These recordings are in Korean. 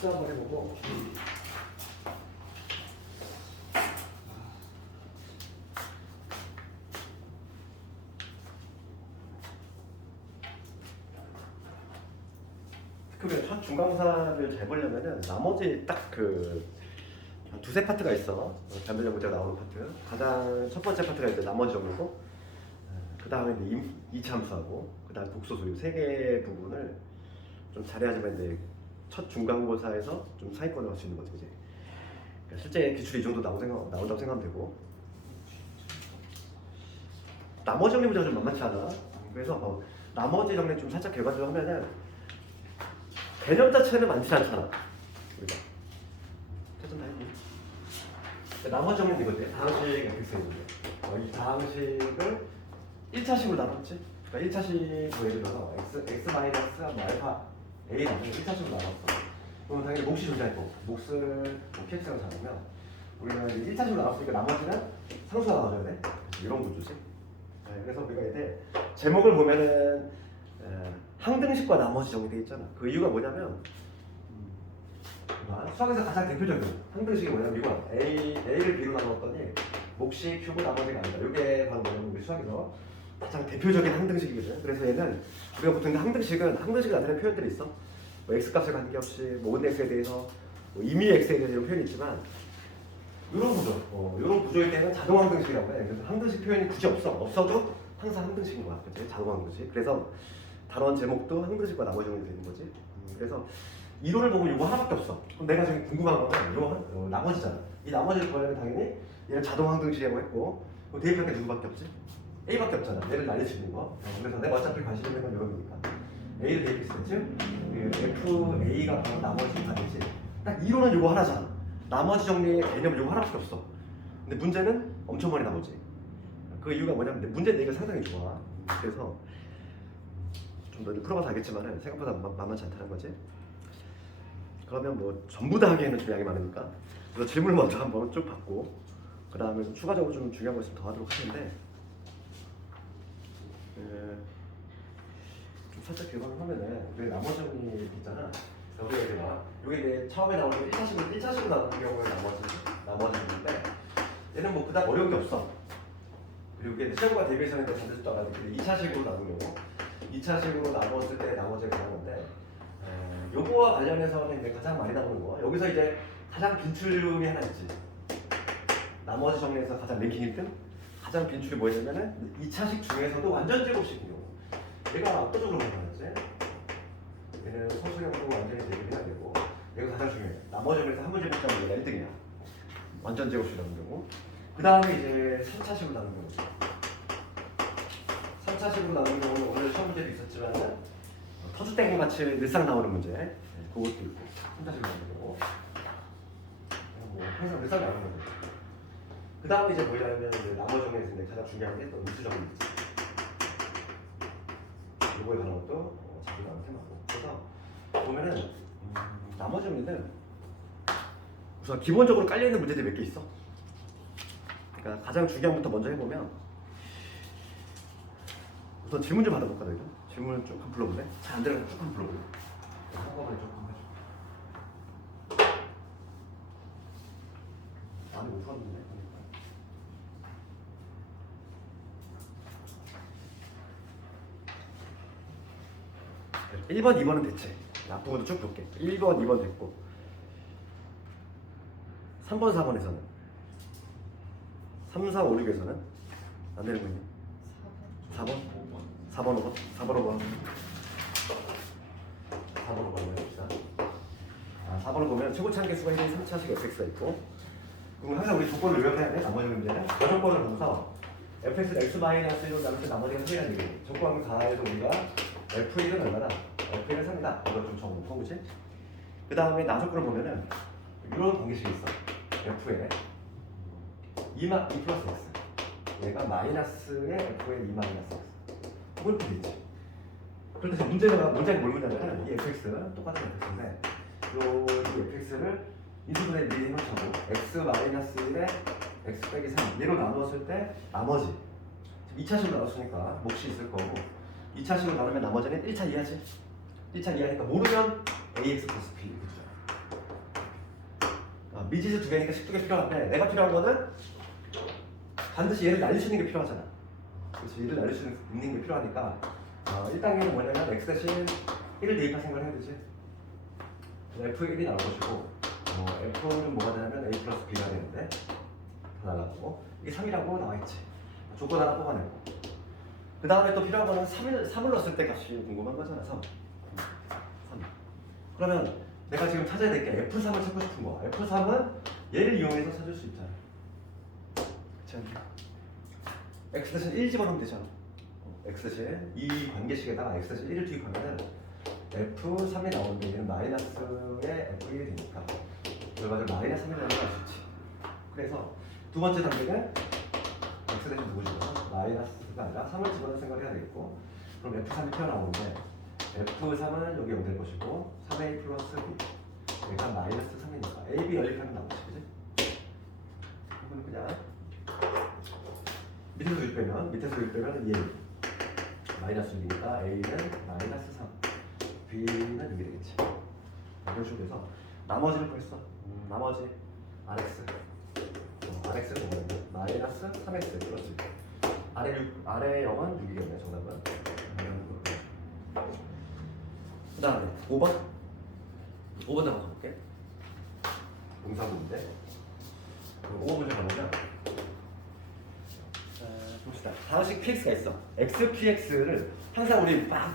숫자 한번 해보고. 그러면 첫 중간고사를 잘 보려면은 나머지 딱 그 두세 파트가 있어. 변별력 문제가 나오는 파트. 가장 첫 번째 파트가 이제 나머지 정도고, 그 다음에 이제 2차 함수하고, 그 다음 복소수 이 세 개 부분을 좀 잘해야지만 이제 첫 중간고사에서 좀 상위권을 갈 수 있는 거지, 그지? 그러니까 실제 기출이 이 정도 나온다고 생각하면 되고, 나머지 정리 문제가 좀 만만치 않아. 그래서 나머지 정리 좀 살짝 결과적으로 하면은 개념 자체는 많지 않잖아. 우리가 찾았나 했니? 나머지 정리는 이거지. 다항식 fx가 있는데 이 다항식을 1차식으로 나눴지. 그러니까 1차식 뭐 예를 들어서 x 마이너스 뭐 알파 a 나누면 1차식으로 나눴어. 그러면 당연히 몫이 존재할 거고, 몫을 px라고 잡으면 우리가 이제 1차식으로 나눴으니까 나머지는 상수가 나눠줘야 돼. 이런 구조지. 그래서 우리가 이제 제목을 보면은 항등식과 나머지 정리되어 있잖아. 그 이유가 뭐냐면 수학에서 가장 대표적인 항등식이 뭐냐면 이거 A를 B로 나눴더니 몫이 Q고 나머지가 아니다. 이게 바로 뭐냐면 우리 수학에서 가장 대표적인 항등식이거든. 그래서 얘는 우리가 보통 항등식은 나타내는 표현들이 있어. 뭐 X값에 관계없이 뭐 5X에 대해서 뭐 임의 X에 대해서 이런 표현이 있지만 이런 구조, 이런 구조일 때는 자동 항등식이라고 해. 그래서 항등식 표현이 굳이 없어도 항상 항등식인 거야. 그치? 자동 항등식. 그래서 단원 제목도 항등식과 나머지 정리 되는 거지. 그래서 이론을 보면 이거 하나밖에 없어. 그럼 내가 지금 궁금한 거는 이거 나머지잖아. 이 나머지를 구하려면 당연히 얘는 자동 항등식이라고 했고, 대입할 게 누구밖에 없지? A밖에 없잖아. 얘를 난리치는 거. 그래서 내가 어차피 관심 있는 건 이겁니까? A를 대입했을 때 FA가 바로 나머지가 되지. 딱 이론은 이거 하나잖아. 나머지 정리의 개념은 이거 하나밖에 없어. 근데 문제는 엄청 많이 나오지. 그 이유가 뭐냐면 문제 내기가 상당히 좋아. 그래서 좀 더 풀어봐서 알겠지만 생각보다 만만치 않다는 거지. 그러면 뭐 전부 다 하기에는 좀 양이 많으니까 그래서 질문을 먼저 한번 쭉 받고 그 다음에 좀 추가적으로 좀 중요한 거 있으면 더 하도록 하는데 좀 살짝 개방을 하면은 우리 나머지 정리 있잖아. 우리가 이게 이제 처음에 나오는 1차식으로 나오는 경우에 나머지인데 얘는 뭐 그닥 어려운 게 없어. 그리고 이게 시험과 대비해서는 반드시 떠나는 2차식으로 나눈 경우 2차식으로 나눴을 때 나머지가 그런 건데 요거와 관련해서는 이제 가장 많이 나오는 거. 여기서 이제 가장 빈출이 하나 있지. 나머지 정리에서 가장 랭킹 1등? 가장 빈출이 뭐였냐면은 2차식 중에서도 완전 제곱식인 경우. 얘가 압도적으로 많아졌지. 얘는 소수형도 완전히 대입이 해야 되고 얘가 가장 중요해. 나머지 정리에서 한 문제 뽑자면 얘가 1등이야. 완전 제곱식 나오는 경우. 그 다음에 이제 3차식으로 나누는 경우. 3차식으로 나누는 경우는 오늘 시험 문제도 있었지만 터줏대감 같이 늘상 나오는 문제, 그것도 있고 3차식으로 나누는 경우. 뭐 항상 늘상 나오는 거죠. 그 다음에 이제 뭐냐면 이제 나머지 정리에서 이제 가장 중요한 게 또 미수 정리지. 이거에 관한 것도 자주 나오는 테마고. 그래서 보면은 나머지 정리는 우선 기본적으로 깔려 있는 문제들이 몇 개 있어. 그러니까 가장 중요한 것부터 먼저 해보면 우선 질문 좀 받아볼까 너희들? 질문을 쭉 한번 불러볼래? 잘 안 들어가면 쭉 한번 불러볼래? 한꺼번에 조금 해줘. 많이 못 풀었는데. 1번, 2번은 대체. 앞부분도 쭉 볼게. 1번, 2번 됐고 3번, 4번에서는 3, 4, 5, 6에서는 안 되는 거 있니? 4번? 4번, 5번? 4번, 5번 4번, 5번 해봅시다. 4번을 보면 최고차항 개수가 1인 3차식 fx가 있고 그럼 항상 우리 조건을 외워야 돼. 나머지 문제는 그 조건을 보면서 fx를 x-1로 나눌 때 나머지가 3이라는 얘기. 조건 4에서 우리가 f1은 얼마나? f는 3이다. 이걸 좀 적어놓고, 그치? 그 다음에 나조건을 보면은 이런 관계식이 있어. f에 2 플러스 x. 얘가 마이너스에 f에 2 마이너스 x. 이렇게 돼 있지. 그런데 문제가 뭘 묻냐면은 이 fx, 똑같은 fx인데 이 fx를 인수분해 미리 해놓자고 x 마이너스 1에 x 빼기 3 얘로 나누었을 때 나머지 2차식으로 나눴으니까 몫이 있을 거고 2차식으로 나누면 나머지는 1차 이하지. 1차 이하니까 모르면 ax 플러스 b 이렇게 주잖아. 미지수 2개니까 12개 필요한데 내가 필요한 거는 반드시 얘를 날릴 수 있는 게 필요하잖아. 그렇지, 얘를 날릴 수 있는 게 필요하니까 1단계는 뭐냐면 x 대신 1을 대입할 생각을 해야 되지. f1이 나올 것이고 f는 뭐가 되냐면 a 플러스 b가 되는데 다 날라가고 이게 3이라고 나와있지. 조건 하나 뽑아내고 그 다음에 또 필요한 거는 3을 넣었을 때 값이 궁금한 거잖아. 3. 그러면 내가 지금 찾아야 될 게 F3을 찾고 싶은 거야. F3은 얘를 이용해서 찾을 수 있잖아. 그렇지 않나? X 대신 1 집어넣으면 되잖아. X 대신 이 관계식에다가 X 대신 1을 투입하면은 F3이 나오는데 얘는 마이너스의 F1이 되니까 결과적으로 마이너스 3이 나오는 걸 알 수 있지. 그래서 두 번째 단계는 X 대신 누구 집어넣어? 마이너스가 아니라 3을 집어넣을 생각을 해야 되겠고 그럼 F3이 튀어나오는데 F3은 여기 0 될 것이고 3A 플러스 B 얘가 마이너스 3이니까 A, B 연립하면 나오지, 그지? 이거는 그냥 밑에서 6 빼면 2A 마이너스 6이니까 A는 마이너스 3 B는 6이 되겠지. 이런 식으로 해서 나머지를 구했어. 나머지 RX RX는 뭐냐면 마이너스 3X 플러스 아래 0은 6이겠네 정답은. 그 다음에 5번 한번 가볼게. 공사문인데 5번 문제 가보면 봅시다. 다음식 px가 있어. x, px를 항상 우리 막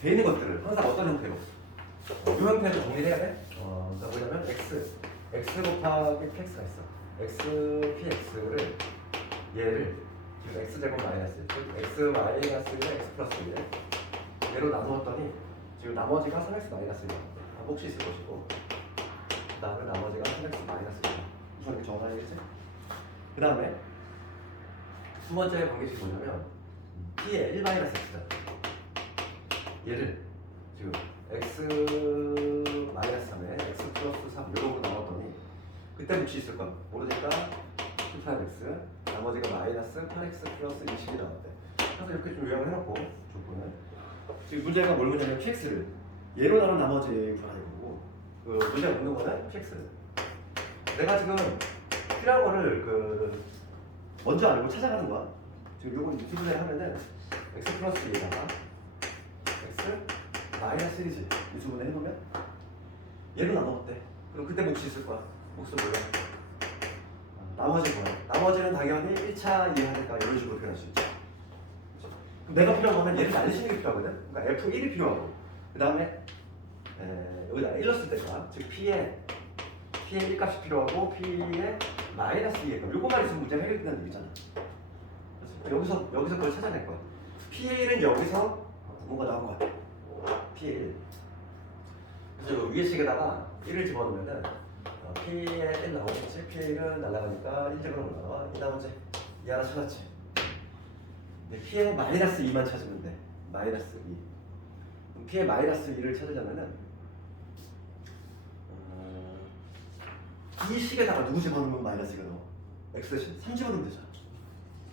돼 있는 것들을 항상 어떤 형태로 이 형태로 정리를 해야 돼. 그러니까 뭐냐면 x 곱하기 px가 있어. x, px를 얘를 지금 x제곱 마이너스 x 마이너스 1에 x 플러스 1 얘로 나누었더니 지금 나머지가 3x 마이너스 1 몫이 있을 것이고 그 다음에 나머지가 3x 마이너스 1 우선 이렇게 적어놔야겠지? 그 다음에 두 번째 관계식이 뭐냐면 p의 1 마이너스 x잖아. 얘를 지금 x 마이너스 3에 x 플러스 3 이런 거 나왔더니 그때 몫이 있을 거야. 모르니까 18x 나머지가 마이너스 8x 플러스 20이 나왔대. 그래서 이렇게 좀 요약을 해놓고 조건은 지금 문제가 뭘 보냐면 px를 얘로 나눈 나머지 구간이고 그 문제가 묻는 거는 px를 내가 지금 필요한 거를 먼저 알고 찾아가는 거야. 지금 요건 유튜브에 하면은 x 플러스 2에다가 x 마이너스 1이지 유수분해 해보면 얘로 나눠봤대. 그럼 그때 몫이 있을 거야. 몫은 몰라. 나머지 뭐야? 나머지는 당연히 1차 이해하니까 이런 식으로 표현할 수 있죠. 그럼 내가 필요한 거는 얘를 날리시는 게 필요하거든. 그러니까 F1이 필요하고 그 다음에 여기다 1 넣었을 때가 즉 P의 1값이 필요하고 P의 마이너스 2의 요거만 있으면 문제가 해결된다는 얘기잖아. 그래서 여기서 그걸 찾아낼 거야. P의 1은 여기서 뭔가 나온 거 같아. P의 1 그래서 위에 식에다가 1을 집어넣으면은 P의 1 나오겠지? P의 1은 날아가니까 1제곱으로 올라와. 이 나머지 이 하나 찾았지. 근데 P의 마이너스 2만 찾으면 돼. 마이너스 2. 그럼 P의 마이너스 2를 찾으려면은 이 식에다가 누구 집어넣으면 마이너스가 나와? X 대신 3 집어넣으면 되잖아.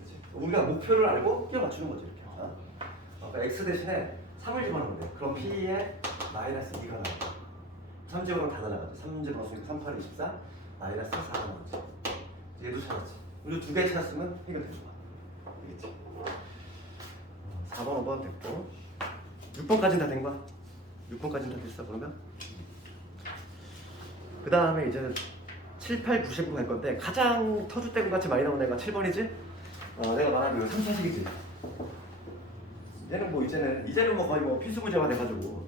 그치? 우리가 목표를 알고 끼워 맞추는 거지 이렇게. 그러니까 X 대신에 3을 집어넣으면 돼. 그럼 P의 마이너스 2가 나와. 3 집어넣으면 다 날아가지. 3 집어넣으면 3, 8, 24 마이너스 4가 나오지. 얘도 찾았지. 우리 두 개 찾았으면 해결되는 거야. 알겠지? 4번, 5번 됐고 6번까지는 다 된 거야. 6번까지는 다 됐어. 그러면 그 다음에 이제는 7, 8, 9, 10번 갈 건데 가장 터줏대감 같이 많이 나오는 애가 7번이지? 내가 말한 그 3차식이지. 얘는 뭐 이제는 뭐 거의 뭐 필수 문제가 돼가지고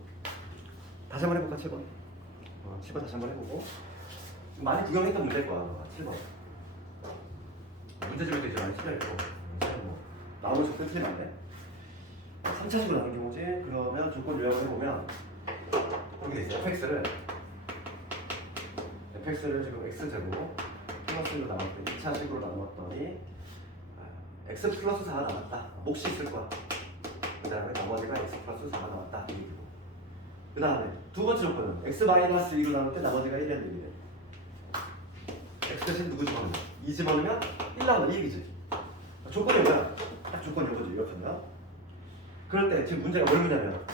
다시 한번 해볼까 7번. 7번 다시 한번 해보고 많이 구경했던 문제일 거야 7번. 문제집에도 이제 많이 틀려있고 뭐 나오는 적도 틀리면 3차식으로 나오는 경우지. 그러면 조건 요약을 해보면 이렇게 돼 있어. fx를 지금 x제곱 플러스 1로 나눴더니 2차식으로 나눴더니 x 플러스 4가 나왔다. 몫이 있을 거야. 그 다음에 나머지가 x 플러스 4가 나왔다. 그 다음에 두 번째 조건은 x 마이너스 2로 나눌 때 나머지가 1이라는 얘기네. x 대신 누구 집어넣으면? 2 집어넣으면 1 나오면 2이지. 조건이 뭐야? 딱 조건이 이거지. 이렇게면 그럴 때 지금 문제가 뭘 묻냐면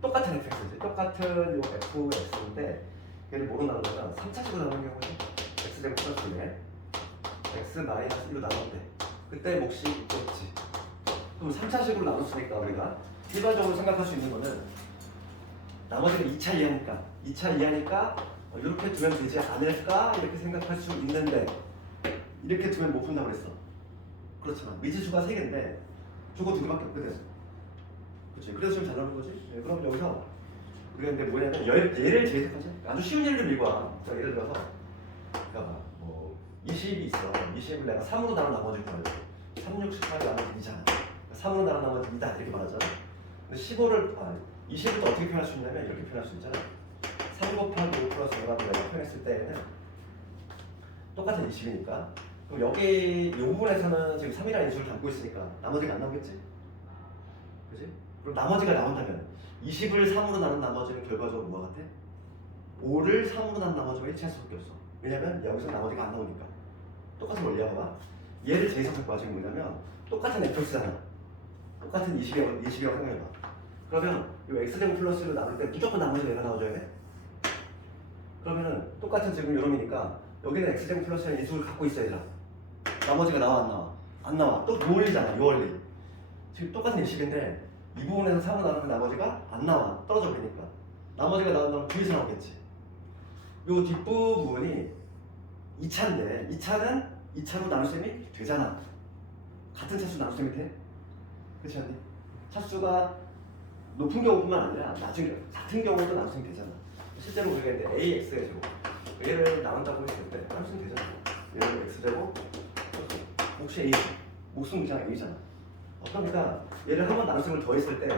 똑같은 fx지. 똑같은 요 fx인데 얘를 뭐로 나누냐면 3차식으로 나누는 경우지. x제곱 플러스 2에 x 마이너스 1로 나눴을 때 그때 몫이 있겠지. 그럼 3차식으로 나눴으니까 우리가 일반적으로 생각할 수 있는 거는 나머지가 2차 이하니까 2차 이하니까 이렇게 두면 되지 않을까 이렇게 생각할 수 있는데 이렇게 두면 못 푼다고 그랬어. 그렇지만 미지수가 3개인데 저거 2개밖에 없거든. 그렇지. 그래서 지금 잘 나오는 거지. 네, 그럼 여기서 우리가 근데 뭐냐면 얘를 제시하자. 아주 쉬운 예를 좀 읽어. 자, 예를 들어서 그러니까 뭐 20이 있어. 20을 내가 3으로 나눈 나머지 표현을 3, 6, 18이 나머지 2잖아. 3으로 나눈 나머지 2다 이렇게 말하잖아. 근데 20을 또 어떻게 표현할 수 있냐면 이렇게 표현할 수 있잖아. 3 곱하기 5 플러스 5라고 내가 표현했을 때에는 똑같은 20이니까 그럼 여기 이 부분에서는 지금 3이라는 인수를 담고 있으니까 나머지가 안 나오겠지? 그지? 그럼 나머지가 나온다면 20을 3으로 나눈 나머지는 결과적으로 뭐가 같아? 5를 3으로 나눈 나머지가 일치할 수밖에 없어. 왜냐면 여기서 나머지가 안 나오니까. 똑같은 원리야 봐봐. 얘를 재해석할 거야. 지금 뭐냐면 똑같은 fx잖아. 똑같은 20이라고 생각해봐. 그러면 이 x제곱 플러스를 나눌 때 무조건 나머지가 얘가 나와줘야 돼? 그러면은 똑같은 지금 요놈이니까 여기는 x제곱 플러스라는 인수를 갖고 있어 얘들아. 나머지가 나와 안 나와? 안 나와. 또 요 원리잖아. 요 원리. 지금 똑같은 20인데 이 부분에서 3으로 나누면 나머지가 안 나와. 떨어져 버리니까. 나머지가 나온다면 둘이서 나오겠지. 요 뒷부분이 2차인데 2차는 2차로 나눌 셈이 되잖아. 같은 차수 나눌 셈이 돼? 그렇지 않니? 차수가 높은 경우뿐만 아니라 낮은 같은 경우도 나눌 셈이 되잖아. 실제로 우리가 이제 AX의 제곱 얘를 나눈다고 했을 때 나눌 셈이 되잖아. 얘를 X제곱 몫이 A 몫은 그냥 A잖아. 그러니까 얘를 한번 나눗셈을 더했을 때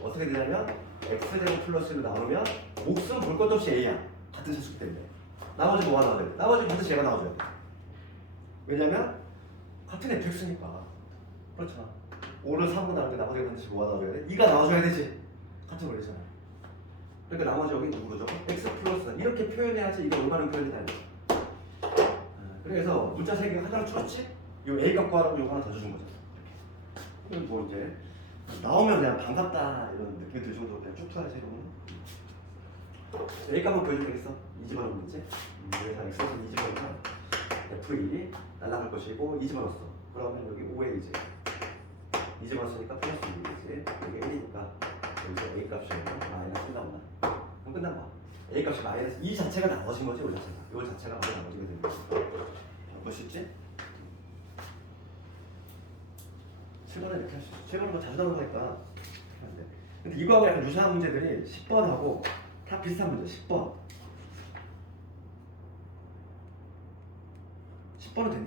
어떻게 되냐면 x제곱 플러스를 나누면 몫은 볼 것도 없이 a야. 같은 차수기 때문에 나머지 뭐가 나와야 돼? 나머지 반드시 얘가 나와줘야 돼. 왜냐면 같은 fx니까. 그렇잖아. 5를 3으로 나누는데 나머지가 반드시 뭐가 나와줘야 돼? 2가 나와줘야 되지. 같은 원리잖아. 그러니까 나머지 여기 누구죠? x 플러스 이렇게 표현해야지 이게 올바른 표현이 되는 거야. 그래서 문자 3개가 하나로 줄었지? 이 a 값 구하라고 이거 하나 더 주는 거죠. 이건 뭐 이제 나오면 그냥 반갑다 이런 느낌이 들 정도로 그냥 쭉 풀어야지 이러면. A 값은 보여주면 되겠어? 2 집어넣으면 되지? 그래서 x에서 2 집어넣으면 f2 날아갈 것이고 2 집어넣었어. 그러면 여기 5에 이제 2 집어넣었으니까 플러스 2이지. 여기 1이니까 여기서 A 값이 마이너스 1 나온다. 그럼 끝난 거야. A 값이 마이너스 2 자체가 나머진 거지, 이 자체가. 이 자체가 바로 나머지게 되는 거야. 멋있지? 7번에 이렇게 할 수 있어. 7번은 뭐 자주 나오는 거니까. 근데 이거하고 약간 유사한 문제들이 10번하고 다 비슷한 문제. 10번. 10번은 되니?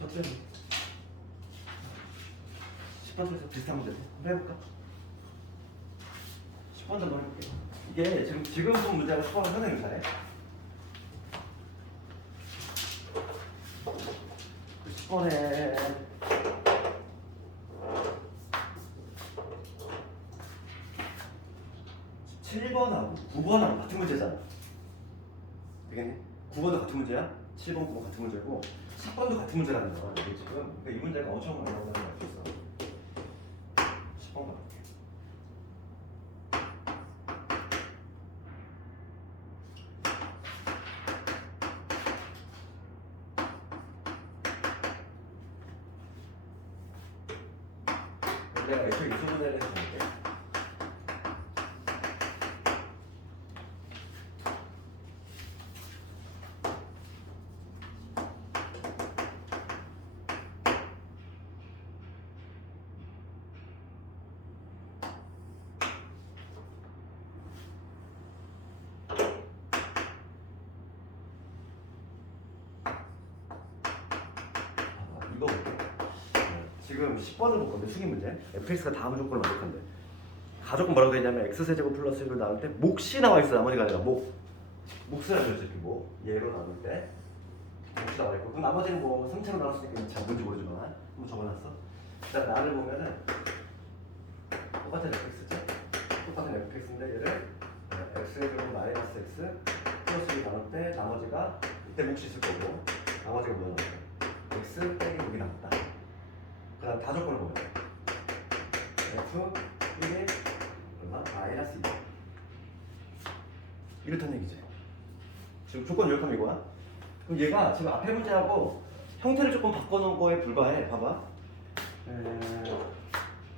10번 틀렸니? 10번 틀려서 비슷한 문제 한번 해볼까? 10번 한번 해볼게요. 이게 지금 본 문제하고 10번은 상당히 유사해. 10번에 7번하고 9번하고 같은 문제잖아. 되겠니? 9번도 같은 문제야? 7번, 9번 같은 문제고 10번도 같은 문제라는 거야. 이게 지금 그러니까 이 문제가 엄청 많이 나온다는 걸 알 수 있어. 10번 봐. 내가 애초에 이수분해를 해서 볼게. 이거 볼게. 지금 10번을 볼 건데 수기 문제. fx가 다음 조건을 만족한대. 가조건 뭐라고 되냐면 x세제곱 플러스 1을 나눌 때 몫이 나와 있어. 나머지가 아니라 몫을 알려줘. 얘로 나눌 때 몫이 나와 있고 그럼 나머지는 뭐 3차로 나눴으니까 잘 뭔지 모르지만 한번 적어놨어. 일단 나를 보면은 똑같은 fx죠? 똑같은 fx인데 얘를 x제곱 마이너스 x 플러스 1 나눌 때 나머지가 이때 몫이 있을 거고 나머지가 뭐야 나올까? x 빼기 6이 나왔다. 그 다음 다 조건을 보면 f 1이 얼마? 마이너스 2 이렇다는 얘기지. 지금 조건 요약하면 이거야. 그럼 얘가 지금 앞에 문제하고 형태를 조금 바꿔놓은 거에 불과해. 봐봐.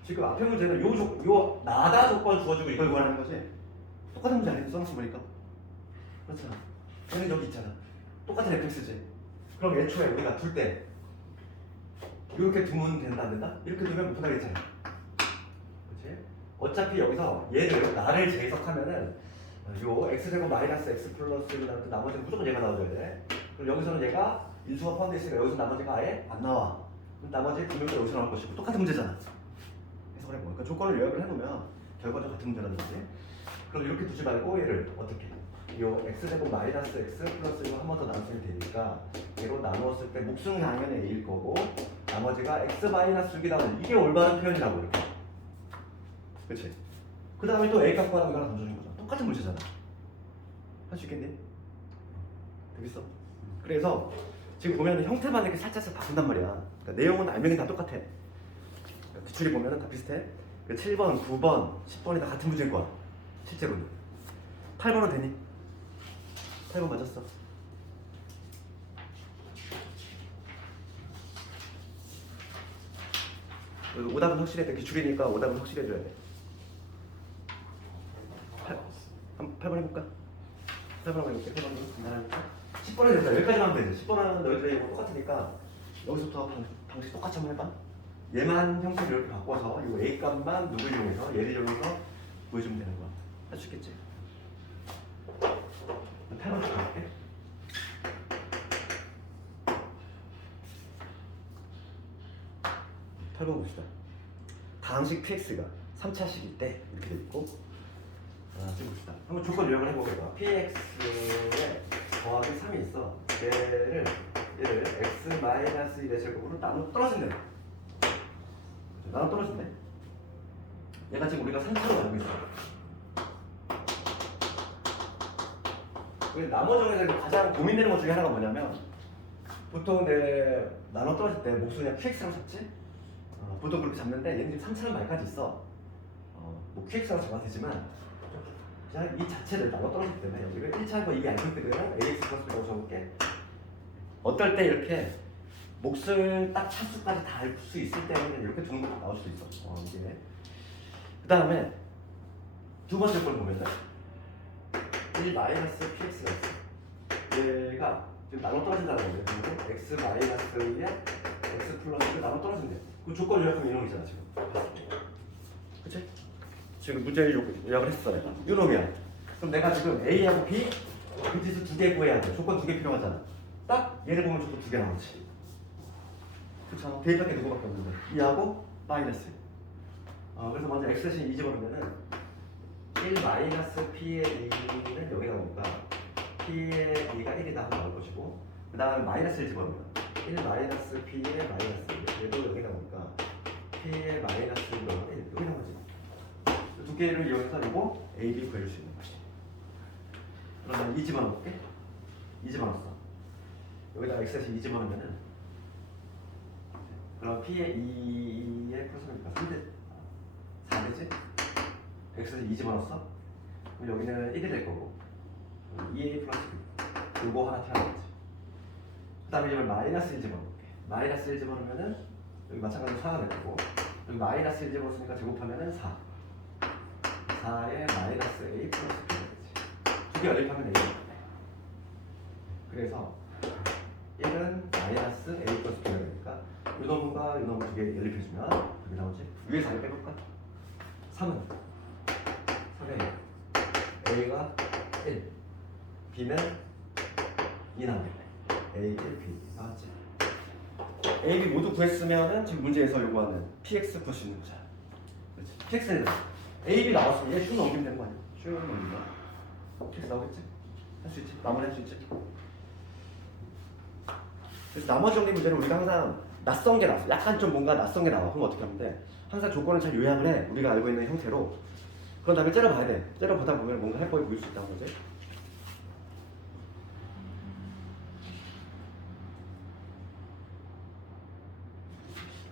지금 앞에 문제는 요 나다 조건 주어지고 이걸 구하는 거지. 똑같은 문제 아니지? 써놓고 보니까. 그렇잖아. 얘는 여기 있잖아. 똑같은 fx지. 그럼 애초에 우리가 둘 때 이렇게 두면 된다 안 된다? 이렇게 두면 못 분할했잖아. 그렇지? 어차피 여기서 얘를 나를 재해석하면은 요 x제곱 마이너스 x 플러스 그다음에 나머지는 무조건 얘가 나와줘야 돼. 그럼 여기서는 얘가 인수가 포함되어 있으니까 여기서 나머지가 아예 안 나와. 그럼 나머지 두 명도 여기서 나올 것이고 똑같은 문제잖아. 해석을 해보니까 그러니까 조건을 요약을 해놓으면 결과적 같은 문제라는 거지. 그럼 이렇게 두지 말고 얘를 어떻게? 요 x제곱 마이너스 x 플러스 이거 한 번 더 나누면 되니까 얘로 나누었을 때 몫은 당연히 a일 거고 나머지가 x 마이너스 6이 나오는 이게 올바른 표현이라고 이렇게. 그치? 그 다음에 또 a 값 구하라고 이거 하나 던져준 거죠. 똑같은 문제잖아. 할 수 있겠니? 되겠어? 그래서 지금 보면 형태만 이렇게 살짝씩 바꾼단 말이야. 그러니까 내용은 알맹이 다 똑같아. 기출이 보면 다 비슷해. 7번, 9번, 10번이 다 같은 문제일 거야. 실제로는. 8번은 되니? 8번 맞았어. 오답은 확실해야 돼. 기출이니까 오답은 확실해줘야 돼. 8번 해볼까? 8번 한번 해볼게. 8번 간단하니까. 10번은 됐다. 여기까지만 하면 되지. 10번은 너희들이 이거 똑같으니까 여기서부터 방식 똑같이 한번 해봐. 얘만 형태를 이렇게 바꿔서 이 A 값만 누구 이용해서 얘를 이용해서 보여주면 되는 거야. 할 수 있겠지? 8번 줄게. 8번 봅시다. 다항식 px가 3차식일 때 이렇게 돼 있고 지금 봅시다. 한번 조건 요약을 해보겠다. px에 더하기 3이 있어. 얘를 x-1의 제곱으로 나눠 떨어진대. 나눠 떨어진대. 얘가 지금 우리가 3차로 알고 있어. 우리 나머 중에서 가장 고민되는 것 중에 하나가 뭐냐면 보통 내 나눠 떨어질 때 몫을 그냥 qx라고 잡지? 보통 그렇게 잡는데 얘는 지금 3차는 말까지 있어. 뭐 qx라고 잡아도 되지만 그냥 이 자체를 나눠 떨어지기 때문에 여기가 1차고 이게 알고 있거든. ax 플러스 b라고 적을게. 어떨 때 이렇게 몫을 딱 차수까지 다 알 수 있을 때는 이렇게 두는 거 나올 수도 있어. 이게. 그 다음에 두 번째 걸 보면은 1 마이너스 px가 있어. 얘가 지금 나눠 떨어진다는 건데 그리고 x 마이너스에 x 플러스를 나눠 떨어진대. 그 조건 요약하면 이놈이잖아 지금. 그치? 지금 문제 요약을 했어 내가. 이놈이야. 그럼 내가 지금 a하고 b 그 짓을 두 개 구해야 돼. 조건 두 개 필요하잖아. 딱 얘를 보면 조건 두 개 나오지. 그쵸? 대입할 게 누구밖에 없는데 2하고 마이너스. 그래서 먼저 x 대신 2 집어넣으면은 1 마이너스 p의 2는 여기 나오니까 p의 2가 1이 다 나올 것이고 그 다음에 마이너스 1 집어넣으면 1 마이너스 p의 마이너스 1 얘도 여기 나오니까 p의 마이너스 1은 1 여기 나오지. 두 개를 이용해서 이거 a, b 구해줄 수 있는 것이. 그러면 2 집어넣을게. 2 집어넣었어. 여기다 x 대신 2 집어넣으면은 그럼 p의 2의 플러스니까 3대 4되지? x에서 2 집어넣었어? 그럼 여기는 1이 될 거고 2a 플러스 b 요거 하나 튀어나오지. 그 다음에 이걸 마이너스 1 집어넣을게. 마이너스 1 집어넣으면은 여기 마찬가지로 4가 될 거고 여기 마이너스 1 집어넣었으니까 제곱하면은 4 4에 마이너스 a 플러스 b가 되지. 두 개 연립하면 a가 돼. 그래서 1은 마이너스 a 플러스 b가 되니까 이 놈과 이 놈을 두 개 연립해주면 그게 나오지. 위에서 아래 빼볼까? 3은 3에 a가 1 b는 2 나오겠네. a 1 b 나왔지. a, b 모두 구했으면은 지금 문제에서 요구하는 px 구할 수 있는 거잖아. 그렇지. px는 a, b 나왔으면 얘 쭉 넘기면 되는 거 아니야? 쭉 넘기면 px 나오겠지? 할 수 있지? 마무리 할 수 있지? 그래서 나머지 정리 문제는 우리가 항상 낯선 게 나왔어. 약간 좀 뭔가 낯선 게 나와. 그럼 어떻게 하면 돼? 항상 조건을 잘 요약을 해. 우리가 알고 있는 형태로. 그런 다음에 째려봐야 돼. 째려보다 보면 뭔가 해법이 보일 수 있다는 거지.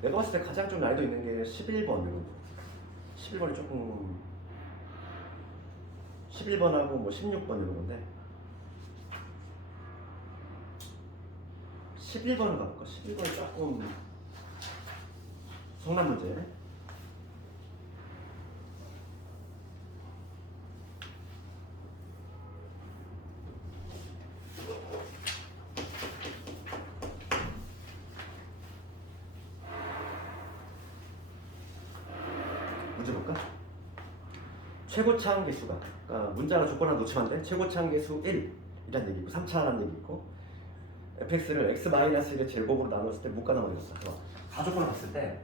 내가 봤을 때 가장 좀 난이도 있는 게 11번. 11번이 조금 11번하고 뭐 16번 이런 건데 11번을 가볼까? 11번 조금 성난 문제. 문제 볼까? 최고차항 개수가, 그러니까 문자나 조건 하나 놓치면 안 돼. 최고차항 개수 1이라는 얘기 있고 3차라는 얘기 있고, fx를 x-1의 제곱으로 나눴을 때 무가 나눠졌어. 가조건을 봤을 때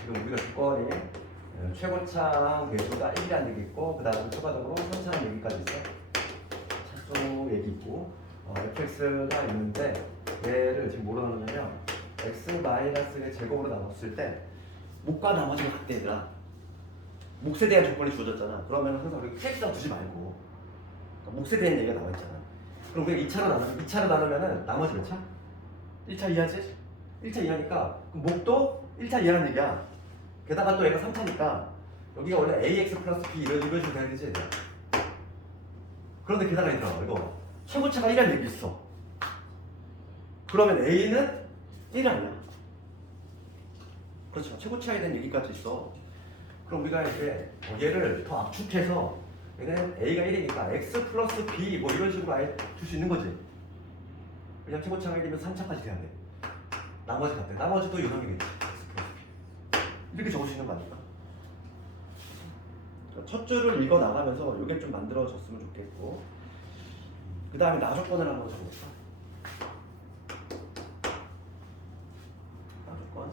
지금 우리가 조건이 최고차항 개수가 1이라는 얘기 있고, 그 다음에 추가적으로 3차라는 얘기까지 있어. 차수 얘기 있고, fx가 있는데 얘를 지금 뭐로 나누냐면 x-의 제곱으로 나눴을 때 목과 나머지가 같대. 얘들아, 몫에 대한 조건이 주어졌잖아. 그러면 항상 우리 x라고 두지 말고, 그러니까 몫에 대한 얘기가 나와 있잖아. 그럼 우리가 2차로 나누면은 나머지 몇 차? 1차 이하지? 1차 이하니까 그럼 목도 1차 이하라는 얘기야. 게다가 또 얘가 3차니까 여기가 원래 ax 플러스 b 이런 식으로 돼야 되지. 그런데 게다가 얘들아, 이거 최고차가 1이라는 얘기 있어. 그러면 a는 1 아니야? 그렇죠. 최고차에 대한 얘기까지 있어. 그럼 우리가 이제 얘를 더 압축해서 얘는 a가 1이니까 x 플러스 b 뭐 이런 식으로 아예 줄 수 있는 거지. 왜냐면 최고차가 1이면 3차까지 돼야 돼. 나머지 같대. 나머지도 이 놈이겠지. 이렇게 적을 수 있는 거 아닐까? 첫 줄을 읽어 나가면서 이게 좀 만들어졌으면 좋겠고, 그 다음에 나조건을 한번 적어볼까? 나조건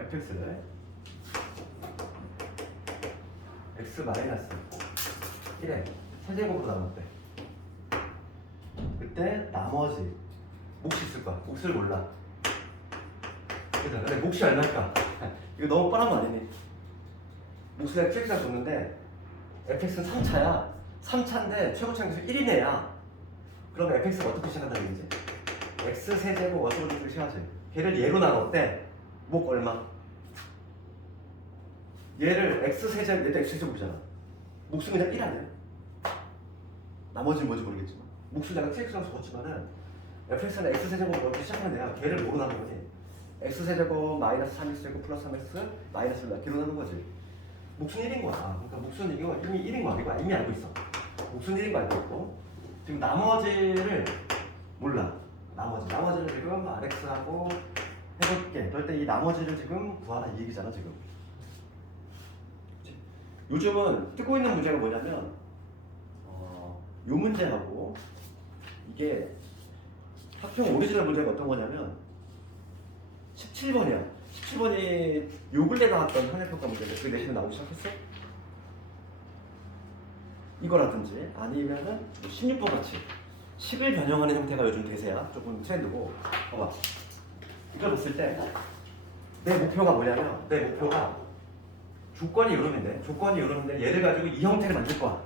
fx를 x-1에 세제곱으로 나눴대. 그때 나머지 몫이 있을 거야. 몫을 몰라. 근데 몫이 얼마일까? 이거 너무 뻔한 거 아니니? 몫을 fx가 줬는데 fx는 3차야. 3차인데 최고차항 계수 1이네야. 그러면 fx가 어떻게 시작한다는 얘기지? x 세제곱 어떻게 시작하지? 걔를 얘로 나눴대. 목 얼마? 얘를 x 세제곱, 얘도 x 세제곱이잖아. 몫은 그냥 1 아니야? 나머지는 뭔지 모르겠지만 몫을 내가 x라고 적었지만은 fx는 x 세제곱 어떻게 시작하면 내가 걔를 뭐로 나눈 거지? x 세제곱 마이너스 3x제곱 플러스 3x 마이너스 1 걔로 나눈 거지. 몫은 1인 거야. 그러니까 몫은 이거 이미 1인 거야. 이거 이미 알고 있어. 몫은 1인 거 알고 있고, 지금 나머지를 몰라. 나머지를 지금 rx하고 해볼게. 그럴 때 이 나머지를 지금 구하라 이 얘기잖아 지금. 요즘은 뜨고 있는 문제가 뭐냐면 요 문제하고 이게 학평 오리지널 문제가 어떤 거냐면 17번이야. 17번이 요 근래 나왔던 한해평가 문제인데 그게 내신에 나오기 시작했어? 이거라든지 아니면은 16번 같이 10일 변형하는 형태가 요즘 대세야. 조금 트렌드고. 봐봐. 이걸 봤을 때 내 목표가 뭐냐면, 내 목표가 조건이 요런데 얘를 가지고 이 형태를 만들 거야.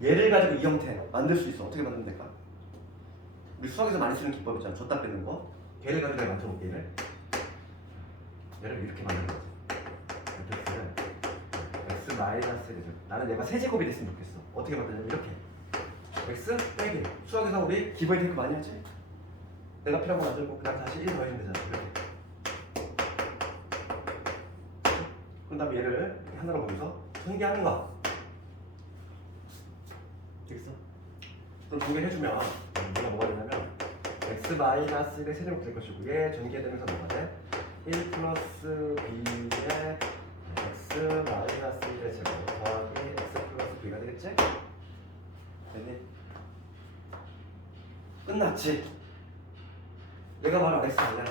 얘를 가지고 이 형태 만들 수 있어. 어떻게 만들면 될까? 우리 수학에서 많이 쓰는 기법이잖아. 줬다 빼는 거. 걔를 가지고 내가 만들어볼게. 얘를 이렇게 만드는 거지. fx를 x 마이너스 나는 얘가 세제곱이 됐으면 좋겠어. 어떻게 만드냐면 이렇게 x 빼기. 수학에서 우리 기본 테이크 많이 하지? 내가 필요한 거 만들고 그다음 다시 1 더해주면 되잖아. 이렇게. 그 다음에 얘를 하나로 보면서 전개하는 거야. 되겠어? 그럼 전개해주면 얘가 뭐가 되냐면 x-1의 세제곱 될 것이고, 얘 전개되면서 뭐가 돼? 1 플러스 b의 x-1의 제곱 더하기 x 플러스 b가 되겠지? 됐니? 끝났지? 얘가 바로 x 아니야?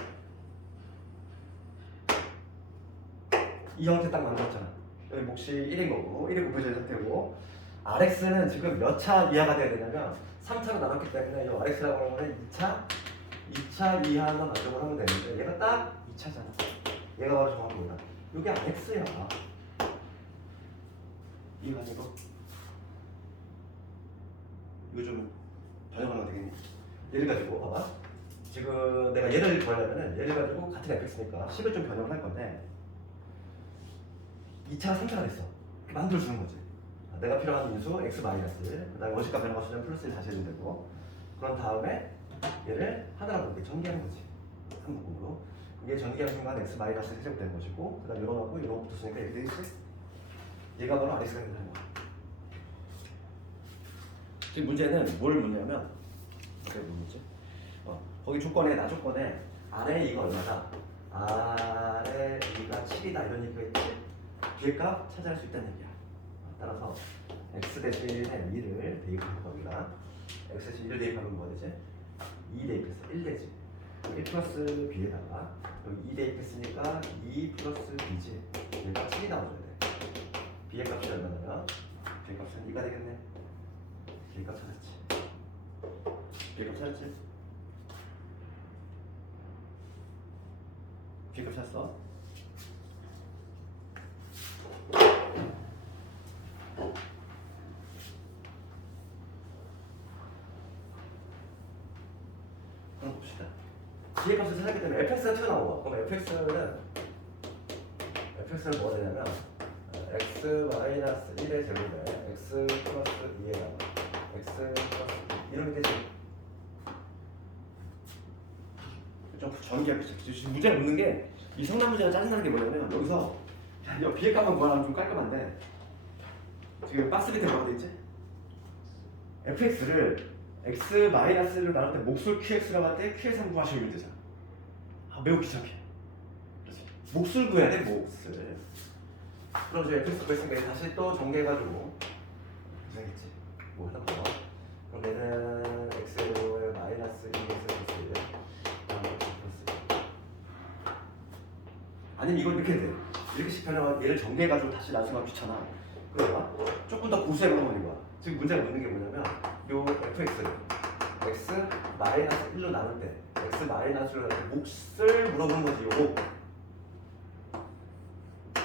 이 형태 딱 만들었잖아. 여기 몫이 1인 거고 1이 곱해져 있는 상태고, rx는 지금 몇 차 이하가 돼야 되냐면 3차로 나눴기 때문에 이 rx라고 하는 거는 2차 이하만 만족을 하면 되는데 얘가 딱 2차잖아. 얘가 바로 정확히 뭐야? 이게 rx야. 이해가 되고? 이거 좀 변형하면 되겠니? 얘를 가지고 봐봐. 지금 내가 얘를 구하려면은 얘를 가지고 같은 fx니까 10을 좀 변형을 할 건데 2차가 3차가 됐어. 만들어주는 거지. 내가 필요한 인수 x 마이너스, 그 다음에 원시값 변화가 수준 플러스 1 다시 해주면 되고, 그런 다음에 얘를 하나로 이렇게 전개하는 거지. 한 부분으로. 이게 전개하는 순간 x 마이너스 1제곱 되는 것이고, 그 다음 이런하고 이런 붙었으니까 이렇게 되겠지? 얘가 바로 RX가 된다는 거야. 지금 문제는 뭘 묻냐면, 어떻게 묻지? 거기 조건에, 나 조건에 아래 이가 얼마다? 아래 이가 7이다 이런 얘기가 있지? 비값 찾아낼 수 있다는 얘기야. 따라서 x 대신에 2를 대입하는 거기가 x 대신 1을 대입하면 뭐 되지? 2 대입했어. 1 되지. 1 플러스 b에다가 여기 2 대입했으니까 2 플러스 b지. 얘가 7이 나와줘야 돼. b의 값이 얼마냐면 b의 값은 2가 되겠네. b의 값 찾았지. b의 값 찾았지? b의 값 찾았어. 그럼 봅시다. b의 값을 찾았기 때문에 fx가 튀어나오고, 그럼 fx는 뭐가 되냐면 x 마이너스 1의 제곱에 x 플러스 2에다가 x 플러스 2 이렇게 되지. 좀 전개하기 시작했죠. 지금 문제를 묻는 게 이 성남 문제가 짜증나는 게 뭐냐면 여기서 야, b의 값만 구하면 좀 깔끔한데 지금 박스 밑에 뭐가 되있지? fx를 x 마이너스를 나눌 때 몫을 qx라고 할 때 qx 한번 구하시면 되잖아. 매우 귀찮게. 그렇지. 몫을 구해야 돼, 몫을. 그럼 이제 fx 구했으니까 다시 또 전개해가지고 고생했지. 뭐 하나 봐. 그럼 얘는 x의 마이너스 2x 플러스 1 다음 x 플러스 1 아니면 이걸 이렇게 돼. 이렇게씩 변형하면 얘를 전개해가지고 다시 나중에 귀찮아. 그러니까 조금 더 고수해보는 거야. 지금 문제가 묻는 게 뭐냐면 요 fx를 x 마이너스 1로 나눌 때 x 마이너스로 나눌 때 몫을 물어보는 거지. 요거